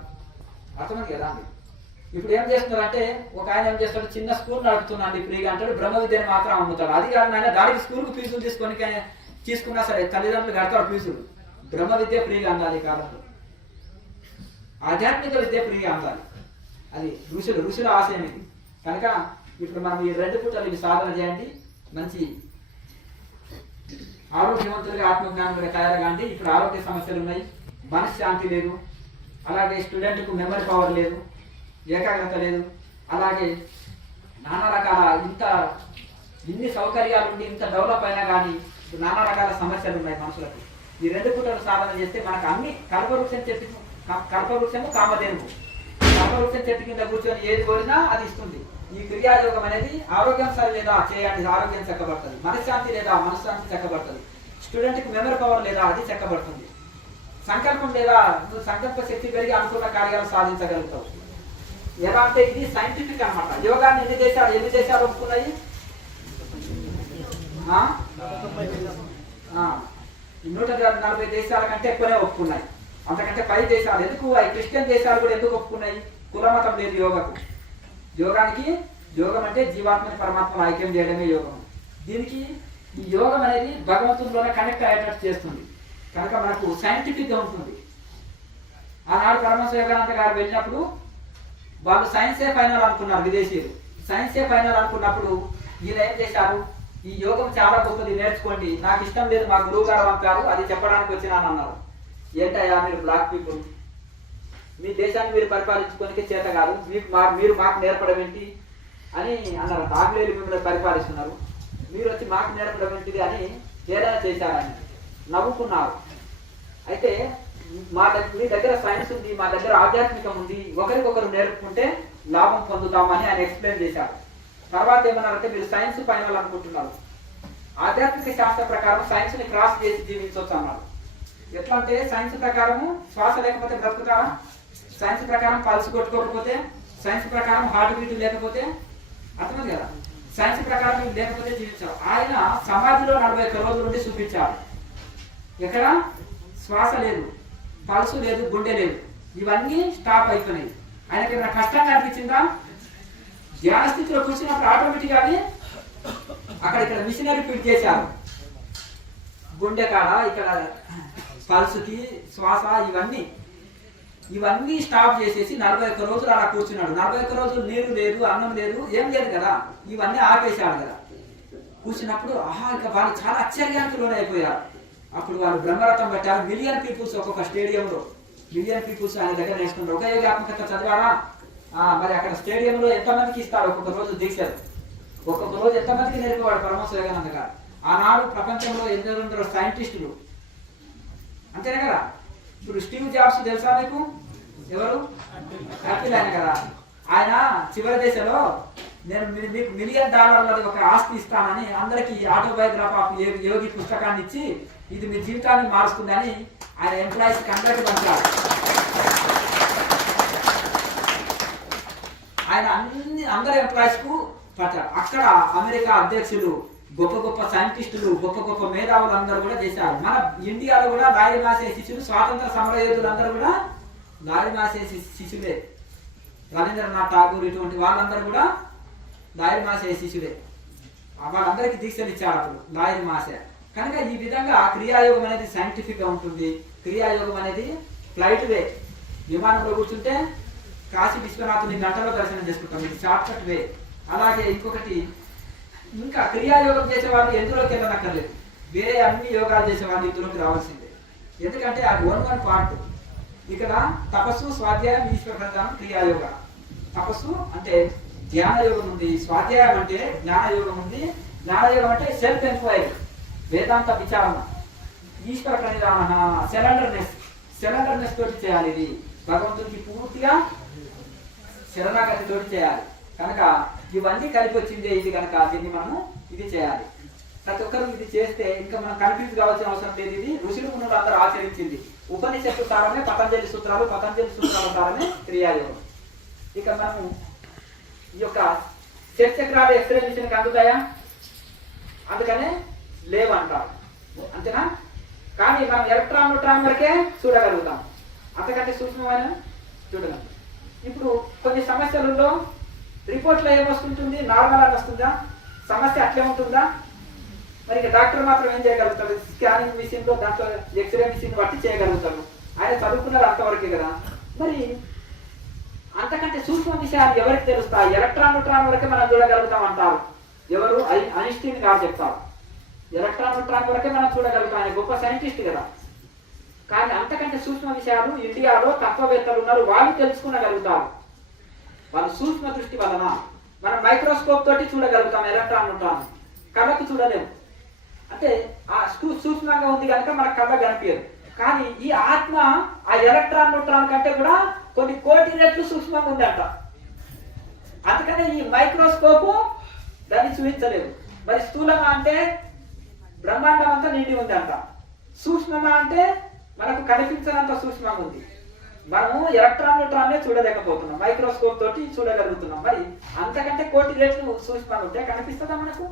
అర్థమైంది కదా అండి? ఇప్పుడు ఏం చేస్తున్నారంటే ఒక ఆయన ఏం చేస్తాడు, చిన్న స్కూల్ నడుపుతున్నాండి ఫ్రీగా అంటాడు, బ్రహ్మ విద్యను మాత్రం అమ్ముతాడు. అది కాదు నాయన, దానికి స్కూల్కి ఫీజులు తీసుకున్నా సరే తల్లిదండ్రులు కడతాడు ఫీజులు. బ్రహ్మ విద్య ఫ్రీగా అందాలి కాలంలో. ఆధ్యాత్మిక విద్య ఫ్రీగా అందాలి. అది ఋషుల ఆశయం ఇది. కనుక ఇప్పుడు మనం ఈ 2 పూటలు ఇవి సాధన చేయండి. మంచి ఆరోగ్యవంతులుగా ఆత్మజ్ఞానులుగా తయారుగాండి. ఇప్పుడు ఆరోగ్య సమస్యలు ఉన్నాయి, మనశ్శాంతి లేదు, అలాగే స్టూడెంట్కు మెమరీ పవర్ లేదు, ఏకాగ్రత లేదు, అలాగే నానా రకాల ఇన్ని సౌకర్యాలు ఉండి ఇంత డెవలప్ అయినా కానీ నానా రకాల సమస్యలు ఉన్నాయి మనుషులకు. ఈ 2 పూటలు సాధన చేస్తే మనకు అన్ని కల్పవృక్షము కామధేనువు. కల్పవృక్షం చెట్టు కింద కూర్చొని ఏది కోరినా అది ఇస్తుంది. ఈ క్రియాయోగం అనేది ఆరోగ్యం సరి లేదా చేయండి, ఆరోగ్యం చక్కబడుతుంది. మనశ్శాంతి లేదా మనశ్శాంతి చక్కబడుతుంది. స్టూడెంట్కి మెమరీ పవర్ లేదా అది చక్కబడుతుంది. సంకల్పం లేదా నువ్వు సంకల్ప శక్తి పెరిగి అనుకున్న కార్యాలు సాధించగలుగుతావు. ఎలా అంటే ఇది సైంటిఫిక్ అన్నమాట. యోగాన్ని ఎన్ని దేశాలు ఒప్పుకున్నాయి? 140 దేశాల కంటే ఎక్కువనే ఒప్పుకున్నాయి. అంతకంటే 10 దేశాలు. ఎందుకు? అవి క్రిస్టియన్ దేశాలు కూడా ఎందుకు ఒప్పుకున్నాయి? కులమతం లేదు యోగానికి. యోగం అంటే జీవాత్మని పరమాత్మను ఐక్యం చేయడమే యోగం. దీనికి ఈ యోగం అనేది భగవంతుడిలోనే కనెక్ట్ అయ్యేటట్టు చేస్తుంది. కనుక మనకు సైంటిఫిక్ గా ఉంటుంది. ఆనాడు పరమహంస యోగానంద గారు వెళ్ళినప్పుడు వాళ్ళు సైన్సే ఫైనల్ అనుకున్నారు, విదేశీయులు. సైన్సే ఫైనల్ అనుకున్నప్పుడు ఈయన ఏం చేశారు, ఈ యోగం చాలా గొప్పది, నేర్చుకోండి, నాకు ఇష్టం లేదు, మా గురువు గారు పంపారు, అది చెప్పడానికి వచ్చినాను అన్నారు. ఏంటయ్యా మీరు బ్లాక్ పీపుల్, మీ దేశాన్ని మీరు పరిపాలించుకోనికి చేత కాదు, మీరు మాకు నేర్పడం ఏంటి అని అన్నారు. ఆంగ్లేయులు మిమ్మల్ని పరిపాలిస్తున్నారు, మీరు వచ్చి మాకు నేర్పడం ఏంటిది అని ఏదైనా చేశారని నవ్వుకున్నారు. అయితే మీ దగ్గర సైన్స్ ఉంది, మా దగ్గర ఆధ్యాత్మికం ఉంది, ఒకరికొకరు నేర్పుకుంటే లాభం పొందుతామని ఆయన ఎక్స్ప్లెయిన్ చేశారు. తర్వాత ఏమన్నారంటే మీరు సైన్స్ ఫైనల్ అనుకుంటున్నారు, ఆధ్యాత్మిక శాస్త్ర ప్రకారం సైన్స్ ని క్రాస్ చేసి జీవించవచ్చు అన్నారు. ఎట్లా అంటే సైన్స్ ప్రకారము శ్వాస లేకపోతే బ్రతుకుతారా, సైన్స్ ప్రకారం పల్స్ కొట్టుకోకపోతే, సైన్స్ ప్రకారం హార్ట్ బీట్ లేకపోతే, అర్థమైంది కదా, సైన్స్ ప్రకారం లేకపోతే జీవించారు. ఆయన సమాధిలో 41 రోజుల నుండి చూపించారు. ఎక్కడ శ్వాస లేదు, పల్సు లేదు, గుండె లేదు, ఇవన్నీ స్టాప్ అయిపోయినాయి. ఆయనకి ఏమైనా కష్టంగా అనిపించిందా? ధ్యాన స్థితిలో కూర్చున్నప్పుడు ఆటోమేటిక్ గా ఇక్కడ మిషనరీ ఫిట్ చేశారు. గుండె కాడ ఇక్కడ పల్సుకి శ్వాస ఇవన్నీ స్టాప్ చేసేసి 41 రోజులు అలా కూర్చున్నాడు. 41 రోజులు నీరు లేదు, అన్నం లేదు, ఏం లేదు కదా, ఇవన్నీ ఆపేశాడు కదా. కూర్చున్నప్పుడు ఇక వాళ్ళు చాలా ఆశ్చర్యానికి లోనైపోయారు. అప్పుడు వాళ్ళు బ్రహ్మరథం పెట్టారు. 1,000,000 పీపుల్స్ ఒక్కొక్క స్టేడియంలో మిలియన్ పీపుల్స్ ఆయన దగ్గర నేర్చుకుంటారు. ఒక యోగాత్మకత చదివారా? మరి అక్కడ స్టేడియంలో ఎంతమందికి ఇస్తారు ఒక్కొక్క రోజు దీక్షలు? ఒక్కొక్క రోజు ఎంతమందికి నేర్పేవాడు పరమహంస యోగానంద గారు? ఆనాడు ప్రపంచంలో ఎందరో సైంటిస్టులు, అంతేనే కదా. ఇప్పుడు స్టీవ్ జాబ్స్ తెలుసా మీకు? ఎవరు? యాపిల్ ఆయన కదా. ఆయన చివరి దశలో నేను మీకు $1 మిలియన్ ఒక ఆస్తి ఇస్తానని అందరికి ఆటోబయోగ్రఫీ ఆఫ్ యోగి పుస్తకాన్ని ఇచ్చి ఇది మీ జీవితాన్ని మారుస్తుందని ఆయన ఎంప్లాయీస్ అందరికి పంచారు. ఆయన అందరి ఎంప్లాయీస్ కు పంచారు. అక్కడ అమెరికా అధ్యక్షులు, గొప్ప గొప్ప సైంటిస్టులు, గొప్ప గొప్ప మేధావులు అందరూ కూడా చేశారు. మన ఇండియాలో కూడా దారి మాసే శిష్యులు, స్వాతంత్ర సమర యోధులందరూ కూడా దారి మాసే శిష్యులే. రవీంద్రనాథ్ ఠాగూర్ ఇటువంటి వాళ్ళందరూ కూడా లాయర్ మాసే శిష్యుడే. వాళ్ళందరికీ దీక్షలు ఇచ్చారు అప్పుడు లాయర్ మాసే. కనుక ఈ విధంగా క్రియాయోగం అనేది సైంటిఫిక్ గా ఉంటుంది. క్రియాయోగం అనేది ఫ్లైట్ వే, విమానంలో కూర్చుంటే కాశీ విశ్వనాథుని గంటలో దర్శనం చేసుకుంటాం, ఇది షార్ట్ కట్ వే. అలాగే ఇంకొకటి, ఇంకా క్రియాయోగం చేసే వాళ్ళు ఎందులోకి వెళ్ళనక్కర్లేదు, వేరే అన్ని యోగాలు చేసే వాళ్ళు ఇందులోకి రావాల్సిందే. ఎందుకంటే అది వన్ పార్ట్. ఇక్కడ తపస్సు, స్వాధ్యాయం, ఈశ్వర ప్రధానం, క్రియాయోగ. తపస్సు అంటే ధ్యాన యోగం ఉంది, స్వాధ్యాయం అంటే జ్ఞాన యోగం ఉంది, జ్ఞానయోగం అంటే సెల్ఫ్ ఎంక్వైరీ, వేదాంత విచారణ, ఈశ్వర ప్రణిధాన, సెరెండర్నెస్ తోటి చేయాలి. ఇది భగవంతుడికి పూర్తిగా శరణాగతి తోటి చేయాలి. కనుక ఇవన్నీ కలిపి వచ్చిందే ఇది. కనుక దీన్ని మనము ఇది చేయాలి. ప్రతి ఒక్కరు ఇది చేస్తే ఇంకా మనం కన్ఫ్యూజ్ కావాల్సిన అవసరం లేదు. ఇది ఋషులు మునులు అందరూ ఆచరించింది. ఉపనిషత్తు సారమే పతంజలి సూత్రాలు, పతంజలి సూత్రాల సారమే క్రియాయోగం. ఇక మనము ఈ యొక్క చక్రాలు ఎక్స్రే మిషన్కి అందుతాయా? అందుకనే లేవంటారు, అంతేనా? కానీ మనం ఎలక్ట్రాన్ న్యూట్రాన్ వరకే చూడగలుగుతాం, అంతకంటే సూక్ష్మమైన చూడగలం. ఇప్పుడు కొన్ని సమస్యలలో రిపోర్ట్లో ఏమొస్తుంటుంది? నార్మల్ అని వస్తుందా? సమస్య అట్లే ఉంటుందా? మరి ఇక డాక్టర్ మాత్రం ఏం చేయగలుగుతాడు? స్కానింగ్ మిషన్లో దాంట్లో ఎక్స్రే మిషన్ బట్టి చేయగలుగుతాడు. ఆయన చదువుకున్నది అంతవరకే కదా. మరి అంతకంటే సూక్ష్మ విషయాలు ఎవరికి తెలుస్తాయి? ఎలక్ట్రాన్ న్యూట్రాన్ వరకే మనం చూడగలుగుతాం అంటారు. ఎవరు? ఐన్స్టీన్ గారు చెప్తారు. ఎలక్ట్రాన్ న్యూట్రాన్ వరకే మనం చూడగలుగుతాం, ఆయన గొప్ప సైంటిస్ట్ కదా. కానీ అంతకంటే సూక్ష్మ విషయాలు ఇండియాలో తత్వవేత్తలు ఉన్నారు, వాళ్ళు తెలుసుకునగలుగుతారు. వాళ్ళ సూక్ష్మ దృష్టి వలన మనం మైక్రోస్కోప్ తోటి చూడగలుగుతాం ఎలక్ట్రాన్ న్యూట్రాన్, కళ్ళకు చూడలేము. అంటే ఆ సూక్ష్మంగా ఉంది కనుక మన కళ్ళ కనిపించదు. కానీ ఈ ఆత్మ ఆ ఎలక్ట్రాన్ న్యూట్రాన్ కంటే కూడా కొన్ని కోటి రెట్లు సూక్ష్మంగా ఉందంట. అందుకనే ఈ మైక్రోస్కోపు దాన్ని చూపించలేదు. మరి స్థూలంగా అంటే బ్రహ్మాండం అంతా నిండి ఉంది అంట, సూక్ష్మమా అంటే మనకు కనిపించనంత సూక్ష్మంగా ఉంది. మనము ఎలక్ట్రాన్ న్యూట్రాన్నే చూడలేకపోతున్నాం, మైక్రోస్కోప్ తోటి చూడగలుగుతున్నాం. మరి అంతకంటే కోటి రెట్లు సూక్ష్మంగా ఉంటే కనిపిస్తుందా మనకు?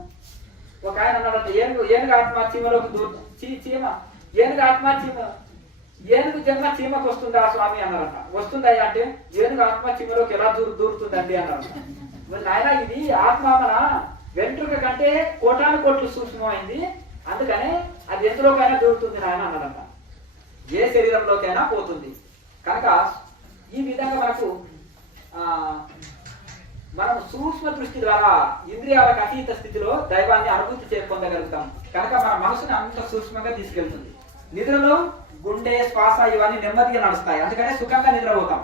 ఒక ఆయన అన్నాడంట, ఏనుగు ఆత్మ చీమలోకి చీమ ఏనుగు ఆత్మ చీమ, ఏనుగు జన్మ చీమకు వస్తుందా స్వామి అన్నారంట. వస్తుందా అంటే ఏనుగు ఆత్మ చీమలోకి ఎలా దూరుతుందండి అన్నారంట. మరి నాయన ఇది ఆత్మ మన వెంట్రుక కంటే కోటాను కోట్లు సూక్ష్మమైంది, అందుకనే అది ఎందులోకైనా దూరుతుంది నాయన అన్నారంట. ఏ శరీరంలోకైనా పోతుంది. కనుక ఈ విధంగా మనకు మనం సూక్ష్మ దృష్టి ద్వారా ఇంద్రియాలకు అతీత స్థితిలో దైవాన్ని అనుభూతి పొందగలుగుతాం. కనుక మన మనసుని అంత సూక్ష్మంగా తీసుకెళ్తుంది. నిద్రలో గుండె, శ్వాస ఇవన్నీ నెమ్మదిగా నడుస్తాయి, అందుకనే సుఖంగా నిద్రపోతాం.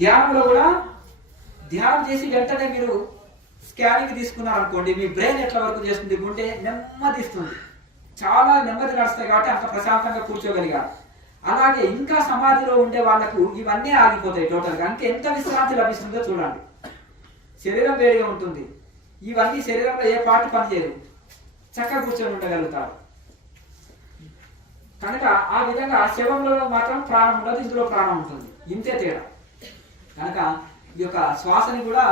ధ్యానంలో కూడా ధ్యానం చేసి వెంటనే మీరు స్కానింగ్ తీసుకున్నారు అనుకోండి, మీ బ్రెయిన్ ఎట్లా వరకు చేస్తుంది? గుండె నెమ్మది ఇస్తుంది, చాలా నెమ్మది నడుస్తాయి కాబట్టి అంత ప్రశాంతంగా కూర్చోగలిగారు. అలాగే ఇంకా సమాధిలో ఉండే వాళ్లకు ఇవన్నీ ఆగిపోతాయి టోటల్గా. అంటే ఎంత విశ్రాంతి లభిస్తుందో చూడండి. శరీరం వేడిగా ఉంటుంది, ఇవన్నీ శరీరంలో ఏ పార్ట్ పనిచేయదు, చక్కగా కూర్చొని ఉండగలుగుతారు. కనుక ఆ విధంగా శవంలో మాత్రం ప్రాణం ఉండదు, ఇందులో ప్రాణం ఉంటుంది, ఇంతే తేడా. కనుక ఈ యొక్క శ్వాసని కూడా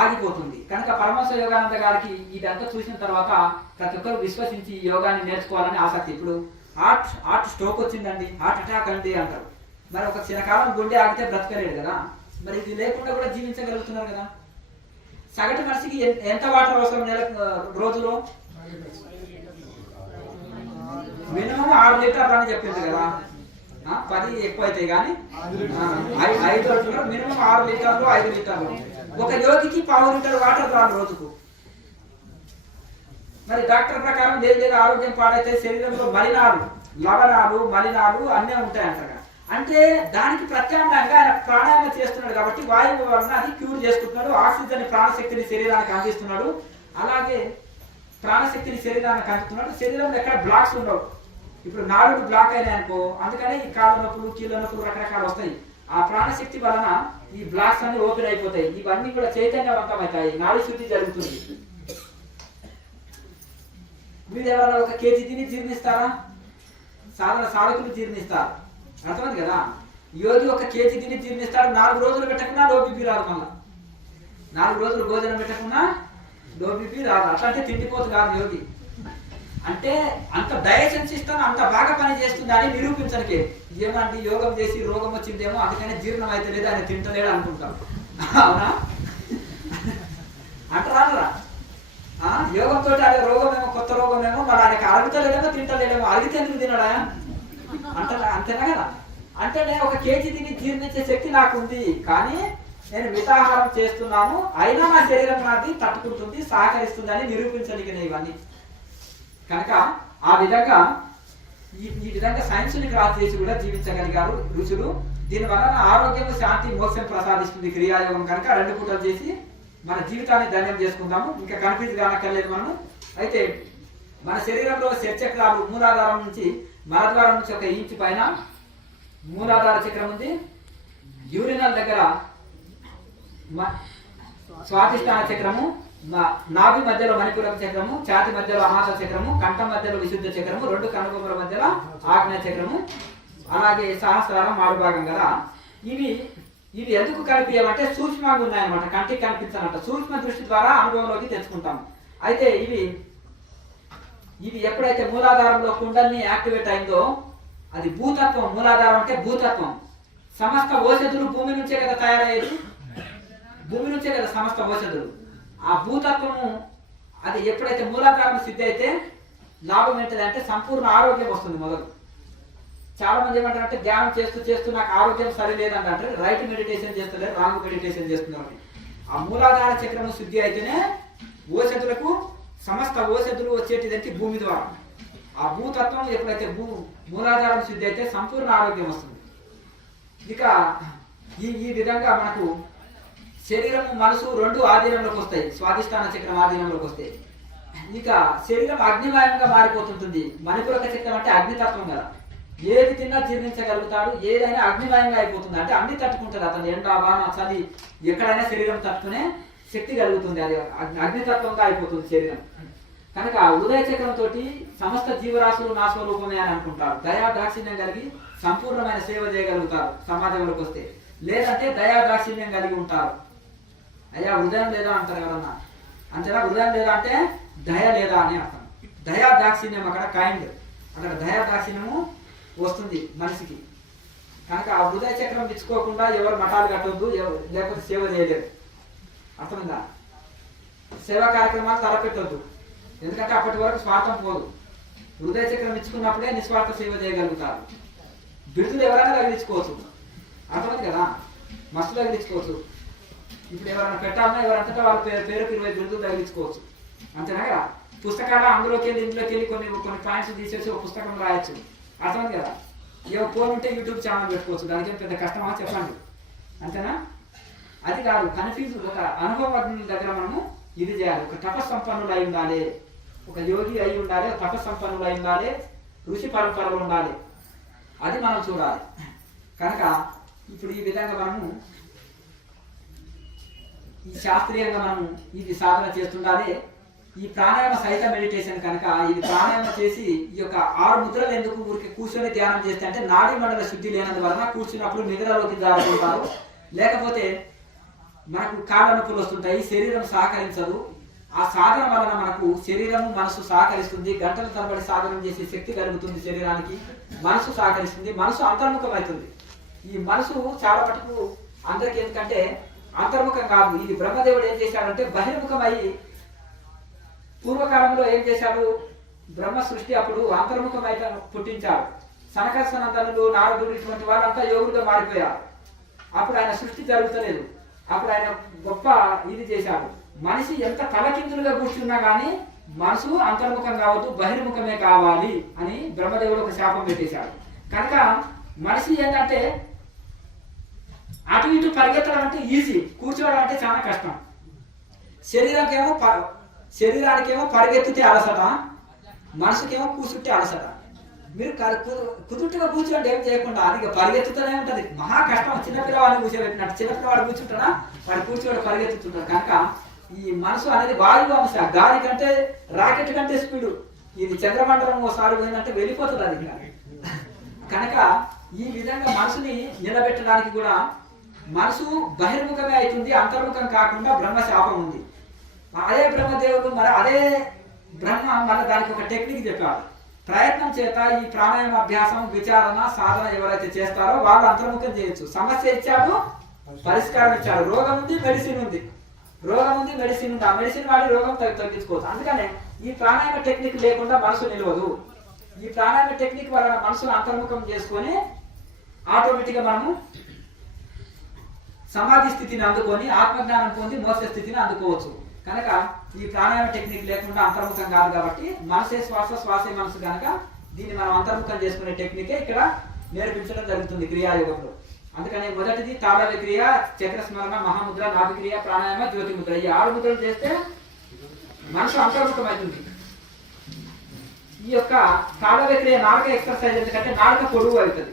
ఆగిపోతుంది. కనుక పరమహంస యోగానంద గారికి ఇదంతా చూసిన తర్వాత ప్రతి ఒక్కరు విశ్వసించి యోగాన్ని నేర్చుకోవాలని ఆసక్తి. ఇప్పుడు హార్ట్ స్ట్రోక్ వచ్చిందండి, హార్ట్ అటాక్ అండి అంటారు. మరి ఒక చిన్నకాలం గుండె ఆగితే బ్రతకలేడు కదా, మరి ఇది లేకుండా కూడా జీవించగలుగుతున్నారు కదా. సగటు మనిషికి ఎంత వాటర్ అవసరం రోజులో? మినిమం 6 లీటర్లు అని చెప్పింది కదా, 10 ఎక్కువ అవుతాయి కానీ 5 అంటున్నారు. మినిమం 6 లీటర్లు 5 లీటర్లు. ఒక యోగికి 1/2 లీటర్ వాటర్ రాదు రోజుకు. మరి డాక్టర్ ప్రకారం లేదు ఆరోగ్యం పాడైతే శరీరంలో మలినాలు, లవణాలు, మలినాలు అన్నీ ఉంటాయంటారు. అంటే దానికి ప్రత్యామ్నాయంగా ఆయన ప్రాణాయామం చేస్తున్నాడు కాబట్టి వాయువు వలన అది క్యూర్ చేసుకుంటున్నాడు, ఆక్సిజన్ ప్రాణశక్తిని శరీరానికి అందిస్తున్నాడు. అలాగే ప్రాణశక్తిని శరీరానికి అందిస్తున్నాడు. శరీరంలో ఎక్కడ బ్లాక్స్ ఉండవు. ఇప్పుడు నాడులు బ్లాక్ అయినాయి అనుకో, అందుకనే ఈ కాళ్ళ నొప్పులు కీళ్ళ నొప్పులు రకరకాలు వస్తాయి. ఆ ప్రాణశక్తి వలన ఈ బ్లాక్స్ అన్ని ఓపెన్ అయిపోతాయి. ఇవన్నీ కూడా చైతన్యవంతమవుతాయి, నాడు శుద్ధి జరుగుతుంది. మీరు ఎవరైనా 1 కేజీ తిని జీర్ణిస్తారా? సాధారణ సాధకులు జీర్ణిస్తారు, అర్థమైంది కదా. యోగి 1 కేజీ తిని జీర్ణిస్తాడు. 4 రోజులు పెట్టకుండా లో బీపీ రాదు. మళ్ళా 4 రోజులు భోజనం పెట్టకుండా లో బీపీ రాదు. అట్లా తిండిపోతు కాదు యోగి. అంటే అంత డైజెషన్ సిస్టమ్ అంత బాగా పని చేస్తుంది అని నిరూపించడానికి. ఏమంటే యోగం చేసి రోగం వచ్చిందేమో అందుకనే జీర్ణం అయితే లేదు, ఆయన తింటలేడు అనుకుంటాం. అవునా అంటారా? యోగంతో అదే రోగమేమో కొత్త రోగమేమో మరి ఆయనకి అరుగుతలేడేమో తింటలేడేమో. అరిగితే ఎందుకు తినడా అంటారా? అంతేనా కదా. అంటే నేను 1 కేజీ తిని జీర్ణించే శక్తి నాకు ఉంది, కానీ నేను మితాహారం చేస్తున్నాను, అయినా నా శరీరం నాది తట్టుకుంటుంది, సహకరిస్తుంది అని నిరూపించగలిగిన ఇవన్నీ. కనుక ఆ విధంగా ఈ విధంగా సైన్స్ ని క్రాస్ చేసి కూడా జీవించగలిగారు ఋషులు. దీనివల్ల ఆరోగ్యం, శాంతి, మోక్షం ప్రసాదిస్తుంది క్రియాయోగం. కనుక 2 పూటలు చేసి మన జీవితాన్ని ధన్యం చేసుకుందాము. ఇంకా కన్ఫ్యూజ్ కానక్కర్లేదు మనము. అయితే మన శరీరంలో శరీరచక్రాలు మూలాధారం నుంచి మలద్వారం నుంచి 1 ఇంచు పైన మూలాధార చక్రం ఉంది. యూరినల్ దగ్గర స్వాధిష్టాన చక్రము, నాభి మధ్యలో మణిపూరక చక్రము, ఛాతి మధ్యలో అనాథ చక్రము, కంఠం మధ్యలో విశుద్ధ చక్రము, 2 కనుబొమ్మల మధ్యలో ఆగ్నేయ చక్రము, అలాగే సహస్రారం మాడు భాగం కదా. ఇవి ఎందుకు కలిపియమంటే సూక్ష్మంగా ఉన్నాయన్నమాట, కంటికి కనిపించాలంట. సూక్ష్మ దృష్టి ద్వారా అనుభవంలోకి తెచ్చుకుంటాం. అయితే ఇవి ఎప్పుడైతే మూలాధారంలో కుండల్ని యాక్టివేట్ అయిందో అది భూతత్వం. మూలాధారం అంటే భూతత్వం. సమస్త ఓషధులు భూమి నుంచే కదా తయారయ్యేది, భూమి నుంచే కదా సమస్త ఓషధులు. ఆ భూతత్వము అది ఎప్పుడైతే మూలాధారం సిద్ధి అయితే లాభం ఏంటంటే అంటే సంపూర్ణ ఆరోగ్యం వస్తుంది. మొదలు చాలా మంది ఏమంటారంటే ధ్యానం చేస్తూ నాకు ఆరోగ్యం సరిలేదంటే రైట్ మెడిటేషన్ చేస్తలేదు, రాంగ్ మెడిటేషన్ చేస్తున్నారు. ఆ మూలాధార చక్రము శుద్ధి అయితేనే ఓషధులకు సమస్త ఓషధులు వచ్చేటిదంటే భూమి ద్వారా. ఆ భూతత్వం ఎప్పుడైతే మూలాధారం శుద్ధి అయితే సంపూర్ణ ఆరోగ్యం వస్తుంది. ఇక ఈ విధంగా మనకు శరీరము, మనసు 2 ఆధీనంలోకి వస్తాయి. స్వాధిష్టాన చక్రం ఆధీనంలోకి వస్తాయి. ఇక శరీరం అగ్నిమయంగా మారిపోతుంటుంది. మణిపూరక చక్రం అంటే అగ్నితత్వం కదా. ఏది తిన్నా జీర్ణించగలుగుతాడు, ఏదైనా అగ్నిమయంగా అయిపోతుంది. అంటే అన్ని తట్టుకుంటుంది. అతను ఎండ, వాన, చలి ఎక్కడైనా శరీరం తట్టుకునే శక్తి కలుగుతుంది. అది అగ్నితత్వంగా అయిపోతుంది శరీరం. కనుక ఉదయ చక్రం తోటి సమస్త జీవరాశులు నా స్వరూపమే అని అనుకుంటారు. దయా దాక్షిణ్యం కలిగి సంపూర్ణమైన సేవ చేయగలుగుతారు సమాజంలోకి వస్తే. లేదంటే దయా దాక్షిణ్యం కలిగి ఉంటారు. అయ్యా హృదయం లేదా అంటారు ఎవరన్నా. అంతేనా? హృదయం లేదా అంటే దయ లేదా అని అర్థం. దయా దాక్షిణ్యం అక్కడ కైండ్, అక్కడ దయా దాక్షిణ్యము వస్తుంది మనిషికి. కనుక ఆ హృదయ చక్రం ఇచ్చుకోకుండా ఎవరు మఠాలు కట్టొద్దు, లేకపోతే సేవ చేయలేరు. అర్థమైందా? సేవా కార్యక్రమాలు తలపెట్టొద్దు, ఎందుకంటే అప్పటి వరకు స్వార్థం పోదు. హృదయ చక్రం ఇచ్చుకున్నప్పుడే నిస్వార్థ సేవ చేయగలుగుతారు. బిరుదులు ఎవరైనా తగిలించుకోవచ్చు, అర్థమైంది కదా. మస్తు తగిలించుకోవచ్చు. ఇప్పుడు ఎవరైనా పెట్టాలన్నా ఎవరంతటా వాళ్ళ పేరుకి 20 బిరుదులు తగిలించుకోవచ్చు, అంతేనా కదా. పుస్తకాలు అందులోకి వెళ్ళి ఇందులోకి వెళ్ళి కొన్ని పాయింట్స్ తీసేసి ఒక పుస్తకం రాయొచ్చు, అర్థమైంది కదా. ఏమో ఫోన్ ఉంటే యూట్యూబ్ ఛానల్ పెట్టుకోవచ్చు, దానికి పెద్ద కష్టమా చెప్పండి, అంతేనా. అది కాదు, కన్ఫ్యూజ్. ఒక అనుభవజ్ఞుల దగ్గర మనము ఇది చేయాలి. ఒక తపస్సంపన్నులు అయి ఉండాలి, ఒక యోగి అయి ఉండాలి, ఒక తపస్సంపన్నులు అయి ఉండాలి, ఋషి పరంపరలు ఉండాలి. అది మనం చూడాలి. కనుక ఇప్పుడు ఈ విధంగా మనము ఈ శాస్త్రీయంగా మనము ఇది సాధన చేస్తుండాలి. ఈ ప్రాణాయామ సహిత మెడిటేషన్ కనుక ఇది ప్రాణాయామం చేసి ఈ యొక్క 6 ముద్రలు ఎందుకు ఊరికి కూర్చొని ధ్యానం చేస్తే అంటే నాడీ మండల శుద్ధి లేనందువలన కూర్చున్నప్పుడు నిద్రలోకి జారుతుంటారు, లేకపోతే మనకు కాళ్ళ నొప్పులు వస్తుంటాయి, శరీరం సహకరించదు. ఆ సాధన వలన మనకు శరీరము, మనసు సహకరిస్తుంది. గంటల తరబడి సాధన చేసే శక్తి కలుగుతుంది శరీరానికి. మనసు సహకరిస్తుంది, మనసు అంతర్ముఖం అవుతుంది. ఈ మనసు చాలా మటుకు అందరికి ఎందుకంటే అంతర్ముఖం కాదు. ఇది బ్రహ్మదేవుడు ఏం చేశాడంటే బహిర్ముఖం అయ్యి పూర్వకాలంలో ఏం చేశాడు, బ్రహ్మ సృష్టి అప్పుడు అంతర్ముఖం అయితే పుట్టించాడు. సనకసనందనులు, నారదుడు ఇటువంటి వాళ్ళంతా యోగులుగా మారిపోయారు. అప్పుడు ఆయన సృష్టి జరుగుతలేదు. అప్పుడు ఆయన గొప్ప ఇది చేశాడు. మనిషి ఎంత తలకిందులుగా కూర్చున్నా కానీ మనసు అంతర్ముఖం కావద్దు, బహిర్ముఖమే కావాలి అని బ్రహ్మదేవుడు ఒక శాపం పెట్టేశాడు. కనుక మనిషి ఏంటంటే అటు ఇటు పరిగెత్తడం అంటే ఈజీ, కూర్చోవడం అంటే చాలా కష్టం. శరీరానికేమో పరిగెత్తితే అలసట, మనసుకేమో కూర్చుంటే అలసట. మీరు కుదురుగా కూర్చోండి, ఏం చేయకుండా అది పరిగెత్తుతూనే ఉంటుంది, మహా కష్టం. చిన్నపిల్లవాడిని కూర్చోబెట్టినట్టు చిన్నపిల్లవాడు కూర్చుంటాడా, వాడు కూర్చోడు పరిగెత్తుతుంటాడు. కనుక ఈ మనసు అనేది వాయువు అంశ, గాలి కంటే రాకెట్ కంటే స్పీడు. ఇది చంద్రమండలం ఓసారి పోయిందంటే వెళ్ళిపోతుంది అది. కనుక ఈ విధంగా మనసుని నిలబెట్టడానికి కూడా మనసు బహిర్ముఖమే అవుతుంది, అంతర్ముఖం కాకుండా బ్రహ్మ శాపం ఉంది. అదే బ్రహ్మదేవుడు మరి అదే బ్రహ్మ మళ్ళీ దానికి ఒక టెక్నిక్ చెప్పారు. ప్రయత్నం చేత ఈ ప్రాణాయామ అభ్యాసం, విచారణ, సాధన ఎవరైతే చేస్తారో వాళ్ళు అంతర్ముఖం చేయొచ్చు. సమస్య ఇచ్చాడు, పరిష్కారం ఇచ్చాడు. రోగం ఉంది, మెడిసిన్ ఉంది. రోగం ఉంది, మెడిసిన్ ఉంది. ఆ మెడిసిన్ వాడి రోగం తగ్గించుకోవచ్చు. అందుకనే ఈ ప్రాణాయామ టెక్నిక్ లేకుండా మనసు నిలవదు. ఈ ప్రాణాయామ టెక్నిక్ వలన మనసును అంతర్ముఖం చేసుకొని ఆటోమేటిక్గా మనము సమాధి స్థితిని అందుకొని ఆత్మజ్ఞానం పొంది మోక్ష స్థితిని అందుకోవచ్చు. కనుక ఈ ప్రాణాయామ టెక్నిక్ లేకుండా అంతర్ముఖం కాదు కాబట్టి మనసే శ్వాస, శ్వాసే మనసు. కనుక దీన్ని మనం అంతర్ముఖం చేసుకునే టెక్నికే ఇక్కడ నేర్పించడం జరుగుతుంది క్రియాయోగంలో. అందుకని మొదటిది తాళవ్య క్రియ, చక్రస్మరణ, మహాముద్ర, నాభిక్రియ, ప్రాణాయామ, జ్యోతిముద్ర. ఈ 6 ముద్రలు చేస్తే మనసు అంతర్ముఖం అవుతుంది. ఈ యొక్క తాళవ్య క్రియ నాలుక ఎక్సర్సైజ్ ఎందుకంటే నాలుక పొడుగు అవుతుంది.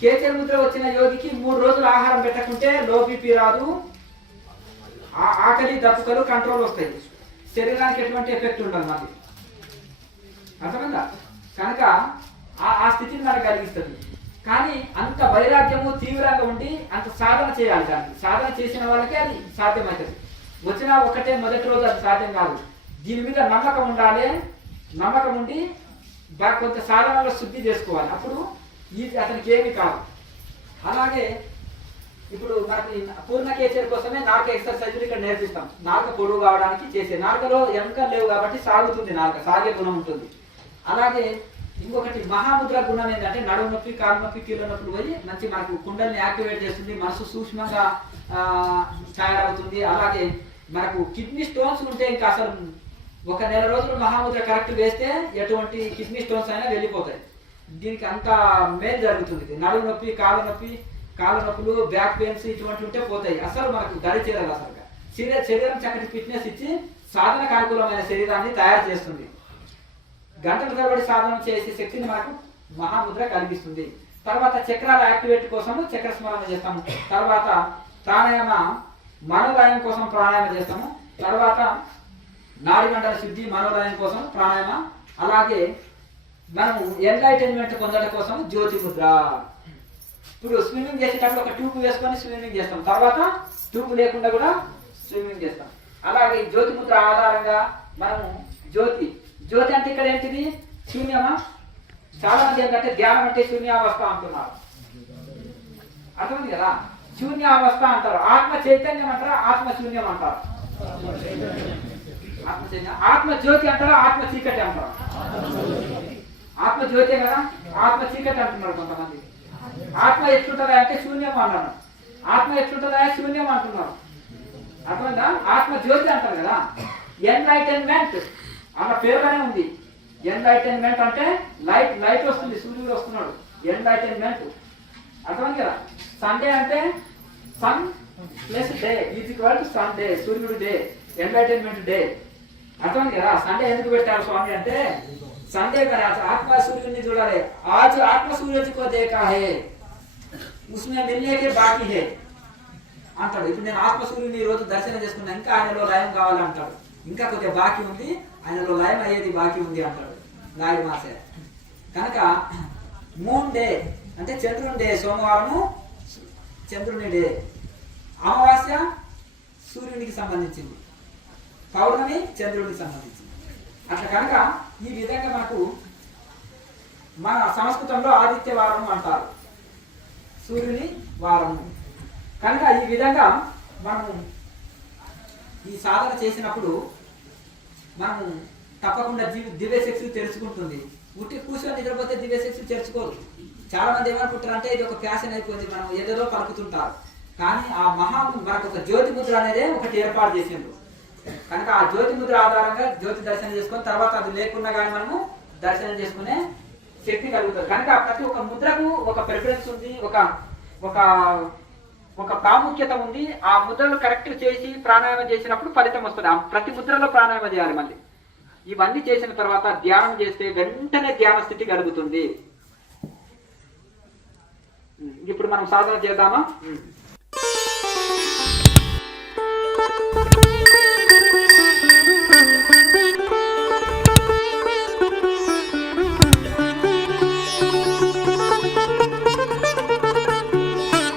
కేచర్ ముద్ర వచ్చిన యోగికి 3 రోజులు ఆహారం పెట్టకుంటే లో బీపీ రాదు, ఆకలి దప్పుకలు కంట్రోల్ వస్తాయి, శరీరానికి ఎటువంటి ఎఫెక్ట్ ఉండదు మళ్ళీ. అర్థమైందా? కనుక ఆ స్థితిని మనకు కలిగిస్తుంది. కానీ అంత వైరాగ్యము తీవ్రంగా ఉండి అంత సాధన చేయాలి. దాన్ని సాధన చేసిన వాళ్ళకే అది సాధ్యమవుతుంది. వచ్చినా ఒకటే మొదటి రోజు అది సాధ్యం కాదు. దీని మీద నమ్మకం ఉండాలి. నమ్మకం ఉండి కొంత సాధనలో శుద్ధి చేసుకోవాలి. అప్పుడు అతనికి ఏమి కాదు. అలాగే ఇప్పుడు మనకి పూర్ణ కేచర్ కోసమే నాలుక ఎక్సర్సైజులు ఇక్కడ నేర్పిస్తాం. నాలుక పొడుగు కావడానికి చేసే, నాలుకలో ఎముకలు లేవు కాబట్టి సాగుతుంది, నాలుక సాగే గుణం ఉంటుంది. అలాగే ఇంకొకటి మహాముద్ర గుణం ఏంటంటే నడుము నొప్పి, కాలు నొప్పి, కీళ్ళ నొప్పులు పోయి మంచి మనకు కుండల్ని యాక్టివేట్ చేస్తుంది, మనసు సూక్ష్మంగా తయారవుతుంది. అలాగే మనకు కిడ్నీ స్టోన్స్ ఉంటే ఇంకా అసలు 1 నెల రోజులు మహాముద్ర కరెక్ట్ వేస్తే ఎటువంటి కిడ్నీ స్టోన్స్ అయినా వెళ్ళిపోతాయి. దీనికి అంత మేలు జరుగుతుంది. నడుము నొప్పి, కాళ్ళ నొప్పులు, బ్యాక్ పెయిన్స్ ఇటువంటి ఉంటే పోతాయి. అసలు మనకు గడి చేరాలి. అసలు శరీరం చక్కటి ఫిట్నెస్ ఇచ్చి సాధనకు అనుకూలమైన శరీరాన్ని తయారు చేస్తుంది. గంటల తరబడి సాధన చేసే శక్తిని మనకు మహాముద్ర కలిగిస్తుంది. తర్వాత చక్రాల యాక్టివేట్ కోసము చక్ర స్మరణ చేస్తాము. తర్వాత ప్రాణాయామ మనోలయం కోసం ప్రాణాయామ చేస్తాము. తర్వాత నాడి మండల శుద్ధి మనోలయం కోసం ప్రాణాయామ. అలాగే మనము ఎన్లైటైన్మెంట్ పొందడం కోసం జ్యోతి ముద్ర. ఇప్పుడు స్విమ్మింగ్ చేసేటప్పుడు ఒక ట్యూబ్ వేసుకొని స్విమ్మింగ్ చేస్తాం, తర్వాత ట్యూబ్ లేకుండా కూడా స్విమ్మింగ్ చేస్తాం. అలాగే ఈ జ్యోతి ముద్ర ఆధారంగా మనము జ్యోతి అంటే ఇక్కడ ఏంటిది? శూన్యమా? చాలా మంది ఏంటంటే ధ్యానం అంటే శూన్యావస్థ అంటున్నారు. అర్థమైంది కదా? శూన్యావస్థ అంటారు. ఆత్మ చైతన్యం అంటారా, ఆత్మ శూన్యం అంటారు. ఆత్మ చైతన్యం, ఆత్మ జ్యోతి అంటారా, ఆత్మ చీకటి అంటారు. ఆత్మ జ్యోతే కదా, ఆత్మ చీకటి అంటున్నారు కొంతమంది. ఆత్మ ఎట్లుంటుందా అంటే శూన్యం అన్నాడు, ఆత్మ ఎట్లుంటుందా శూన్యం అంటున్నారు. అర్థమైందా? ఆత్మ జ్యోతి అంటారు కదా. ఎన్లైటైన్మెంట్ అన్న పేరుగానే ఉంది. ఎన్లైటైన్మెంట్ అంటే లైట్ వస్తుంది, సూర్యుడు వస్తున్నాడు. ఎన్లైటైన్మెంట్ అర్థమైంది కదా. సండే అంటే sun plus day is equal to Sunday, సూర్యుడు డే, ఎన్లైటైన్మెంట్ డే. అర్థమైంది కదా. సండే ఎందుకు పెట్టారు స్వామి అంటే సండే का आत्मा सूर्य చూడాలి. आज आत्मा सूरज को देखा है उसमें मिलने के बाकी है అంటాడు. ఇప్పుడు నేను ఆత్మ సూర్యుని రోజు దర్శనం చేసుకున్నా, ఇంకా ఆయనలో లయం కావాలంటాడు. ఇంకా కొద్దిగా బాకీ ఉంది, ఆయనలో లయం అయ్యేది బాకీ ఉంది అంటాడు లాయర్ మాసే. కనుక మూన్ డే అంటే చంద్రుని డే, సోమవారము చంద్రుని డే, అమావాస్య సూర్యునికి సంబంధించింది, పౌర్ణమి చంద్రుడికి సంబంధించింది. అట్లా కనుక ఈ విధంగా మనకు మన సంస్కృతంలో ఆదిత్య వారము అంటారు, సూర్యుని వారము. కనుక ఈ విధంగా మనము ఈ సాధన చేసినప్పుడు మనము తప్పకుండా దివ్య శక్తి తెలుసుకుంటుంది. ఉట్టి కూర్చొని నిద్రపోతే దివ్య శక్తి తెరుచుకోరు. చాలా మంది ఏమనుకుంటారు అంటే ఇది ఒక ఫ్యాషన్ అయిపోయింది, మనం ఏదో పలుకుతుంటారు. కానీ ఆ మనకు ఒక జ్యోతి ముద్ర అనేది ఒకటి ఏర్పాటు చేసిండ్రు. కనుక ఆ జ్యోతి ముద్ర ఆధారంగా జ్యోతి దర్శనం చేసుకొని తర్వాత అది లేకుండా కానీ మనము దర్శనం చేసుకునే శక్తి కలుగుతుంది. కనుక ప్రతి ఒక్క ముద్రకు ఒక ప్రిఫరెన్స్ ఉంది, ఒక ఒక ఒక ప్రాముఖ్యత ఉంది. ఆ ముద్రలు కరెక్ట్ చేసి ప్రాణాయామం చేసినప్పుడు ఫలితం వస్తుంది. ఆ ప్రతి ముద్రలో ప్రాణాయామం చేయాలి. మళ్ళీ ఇవన్నీ చేసిన తర్వాత ధ్యానం చేస్తే వెంటనే ధ్యాన స్థితి కలుగుతుంది. ఇప్పుడు మనం సాధన చేద్దామా?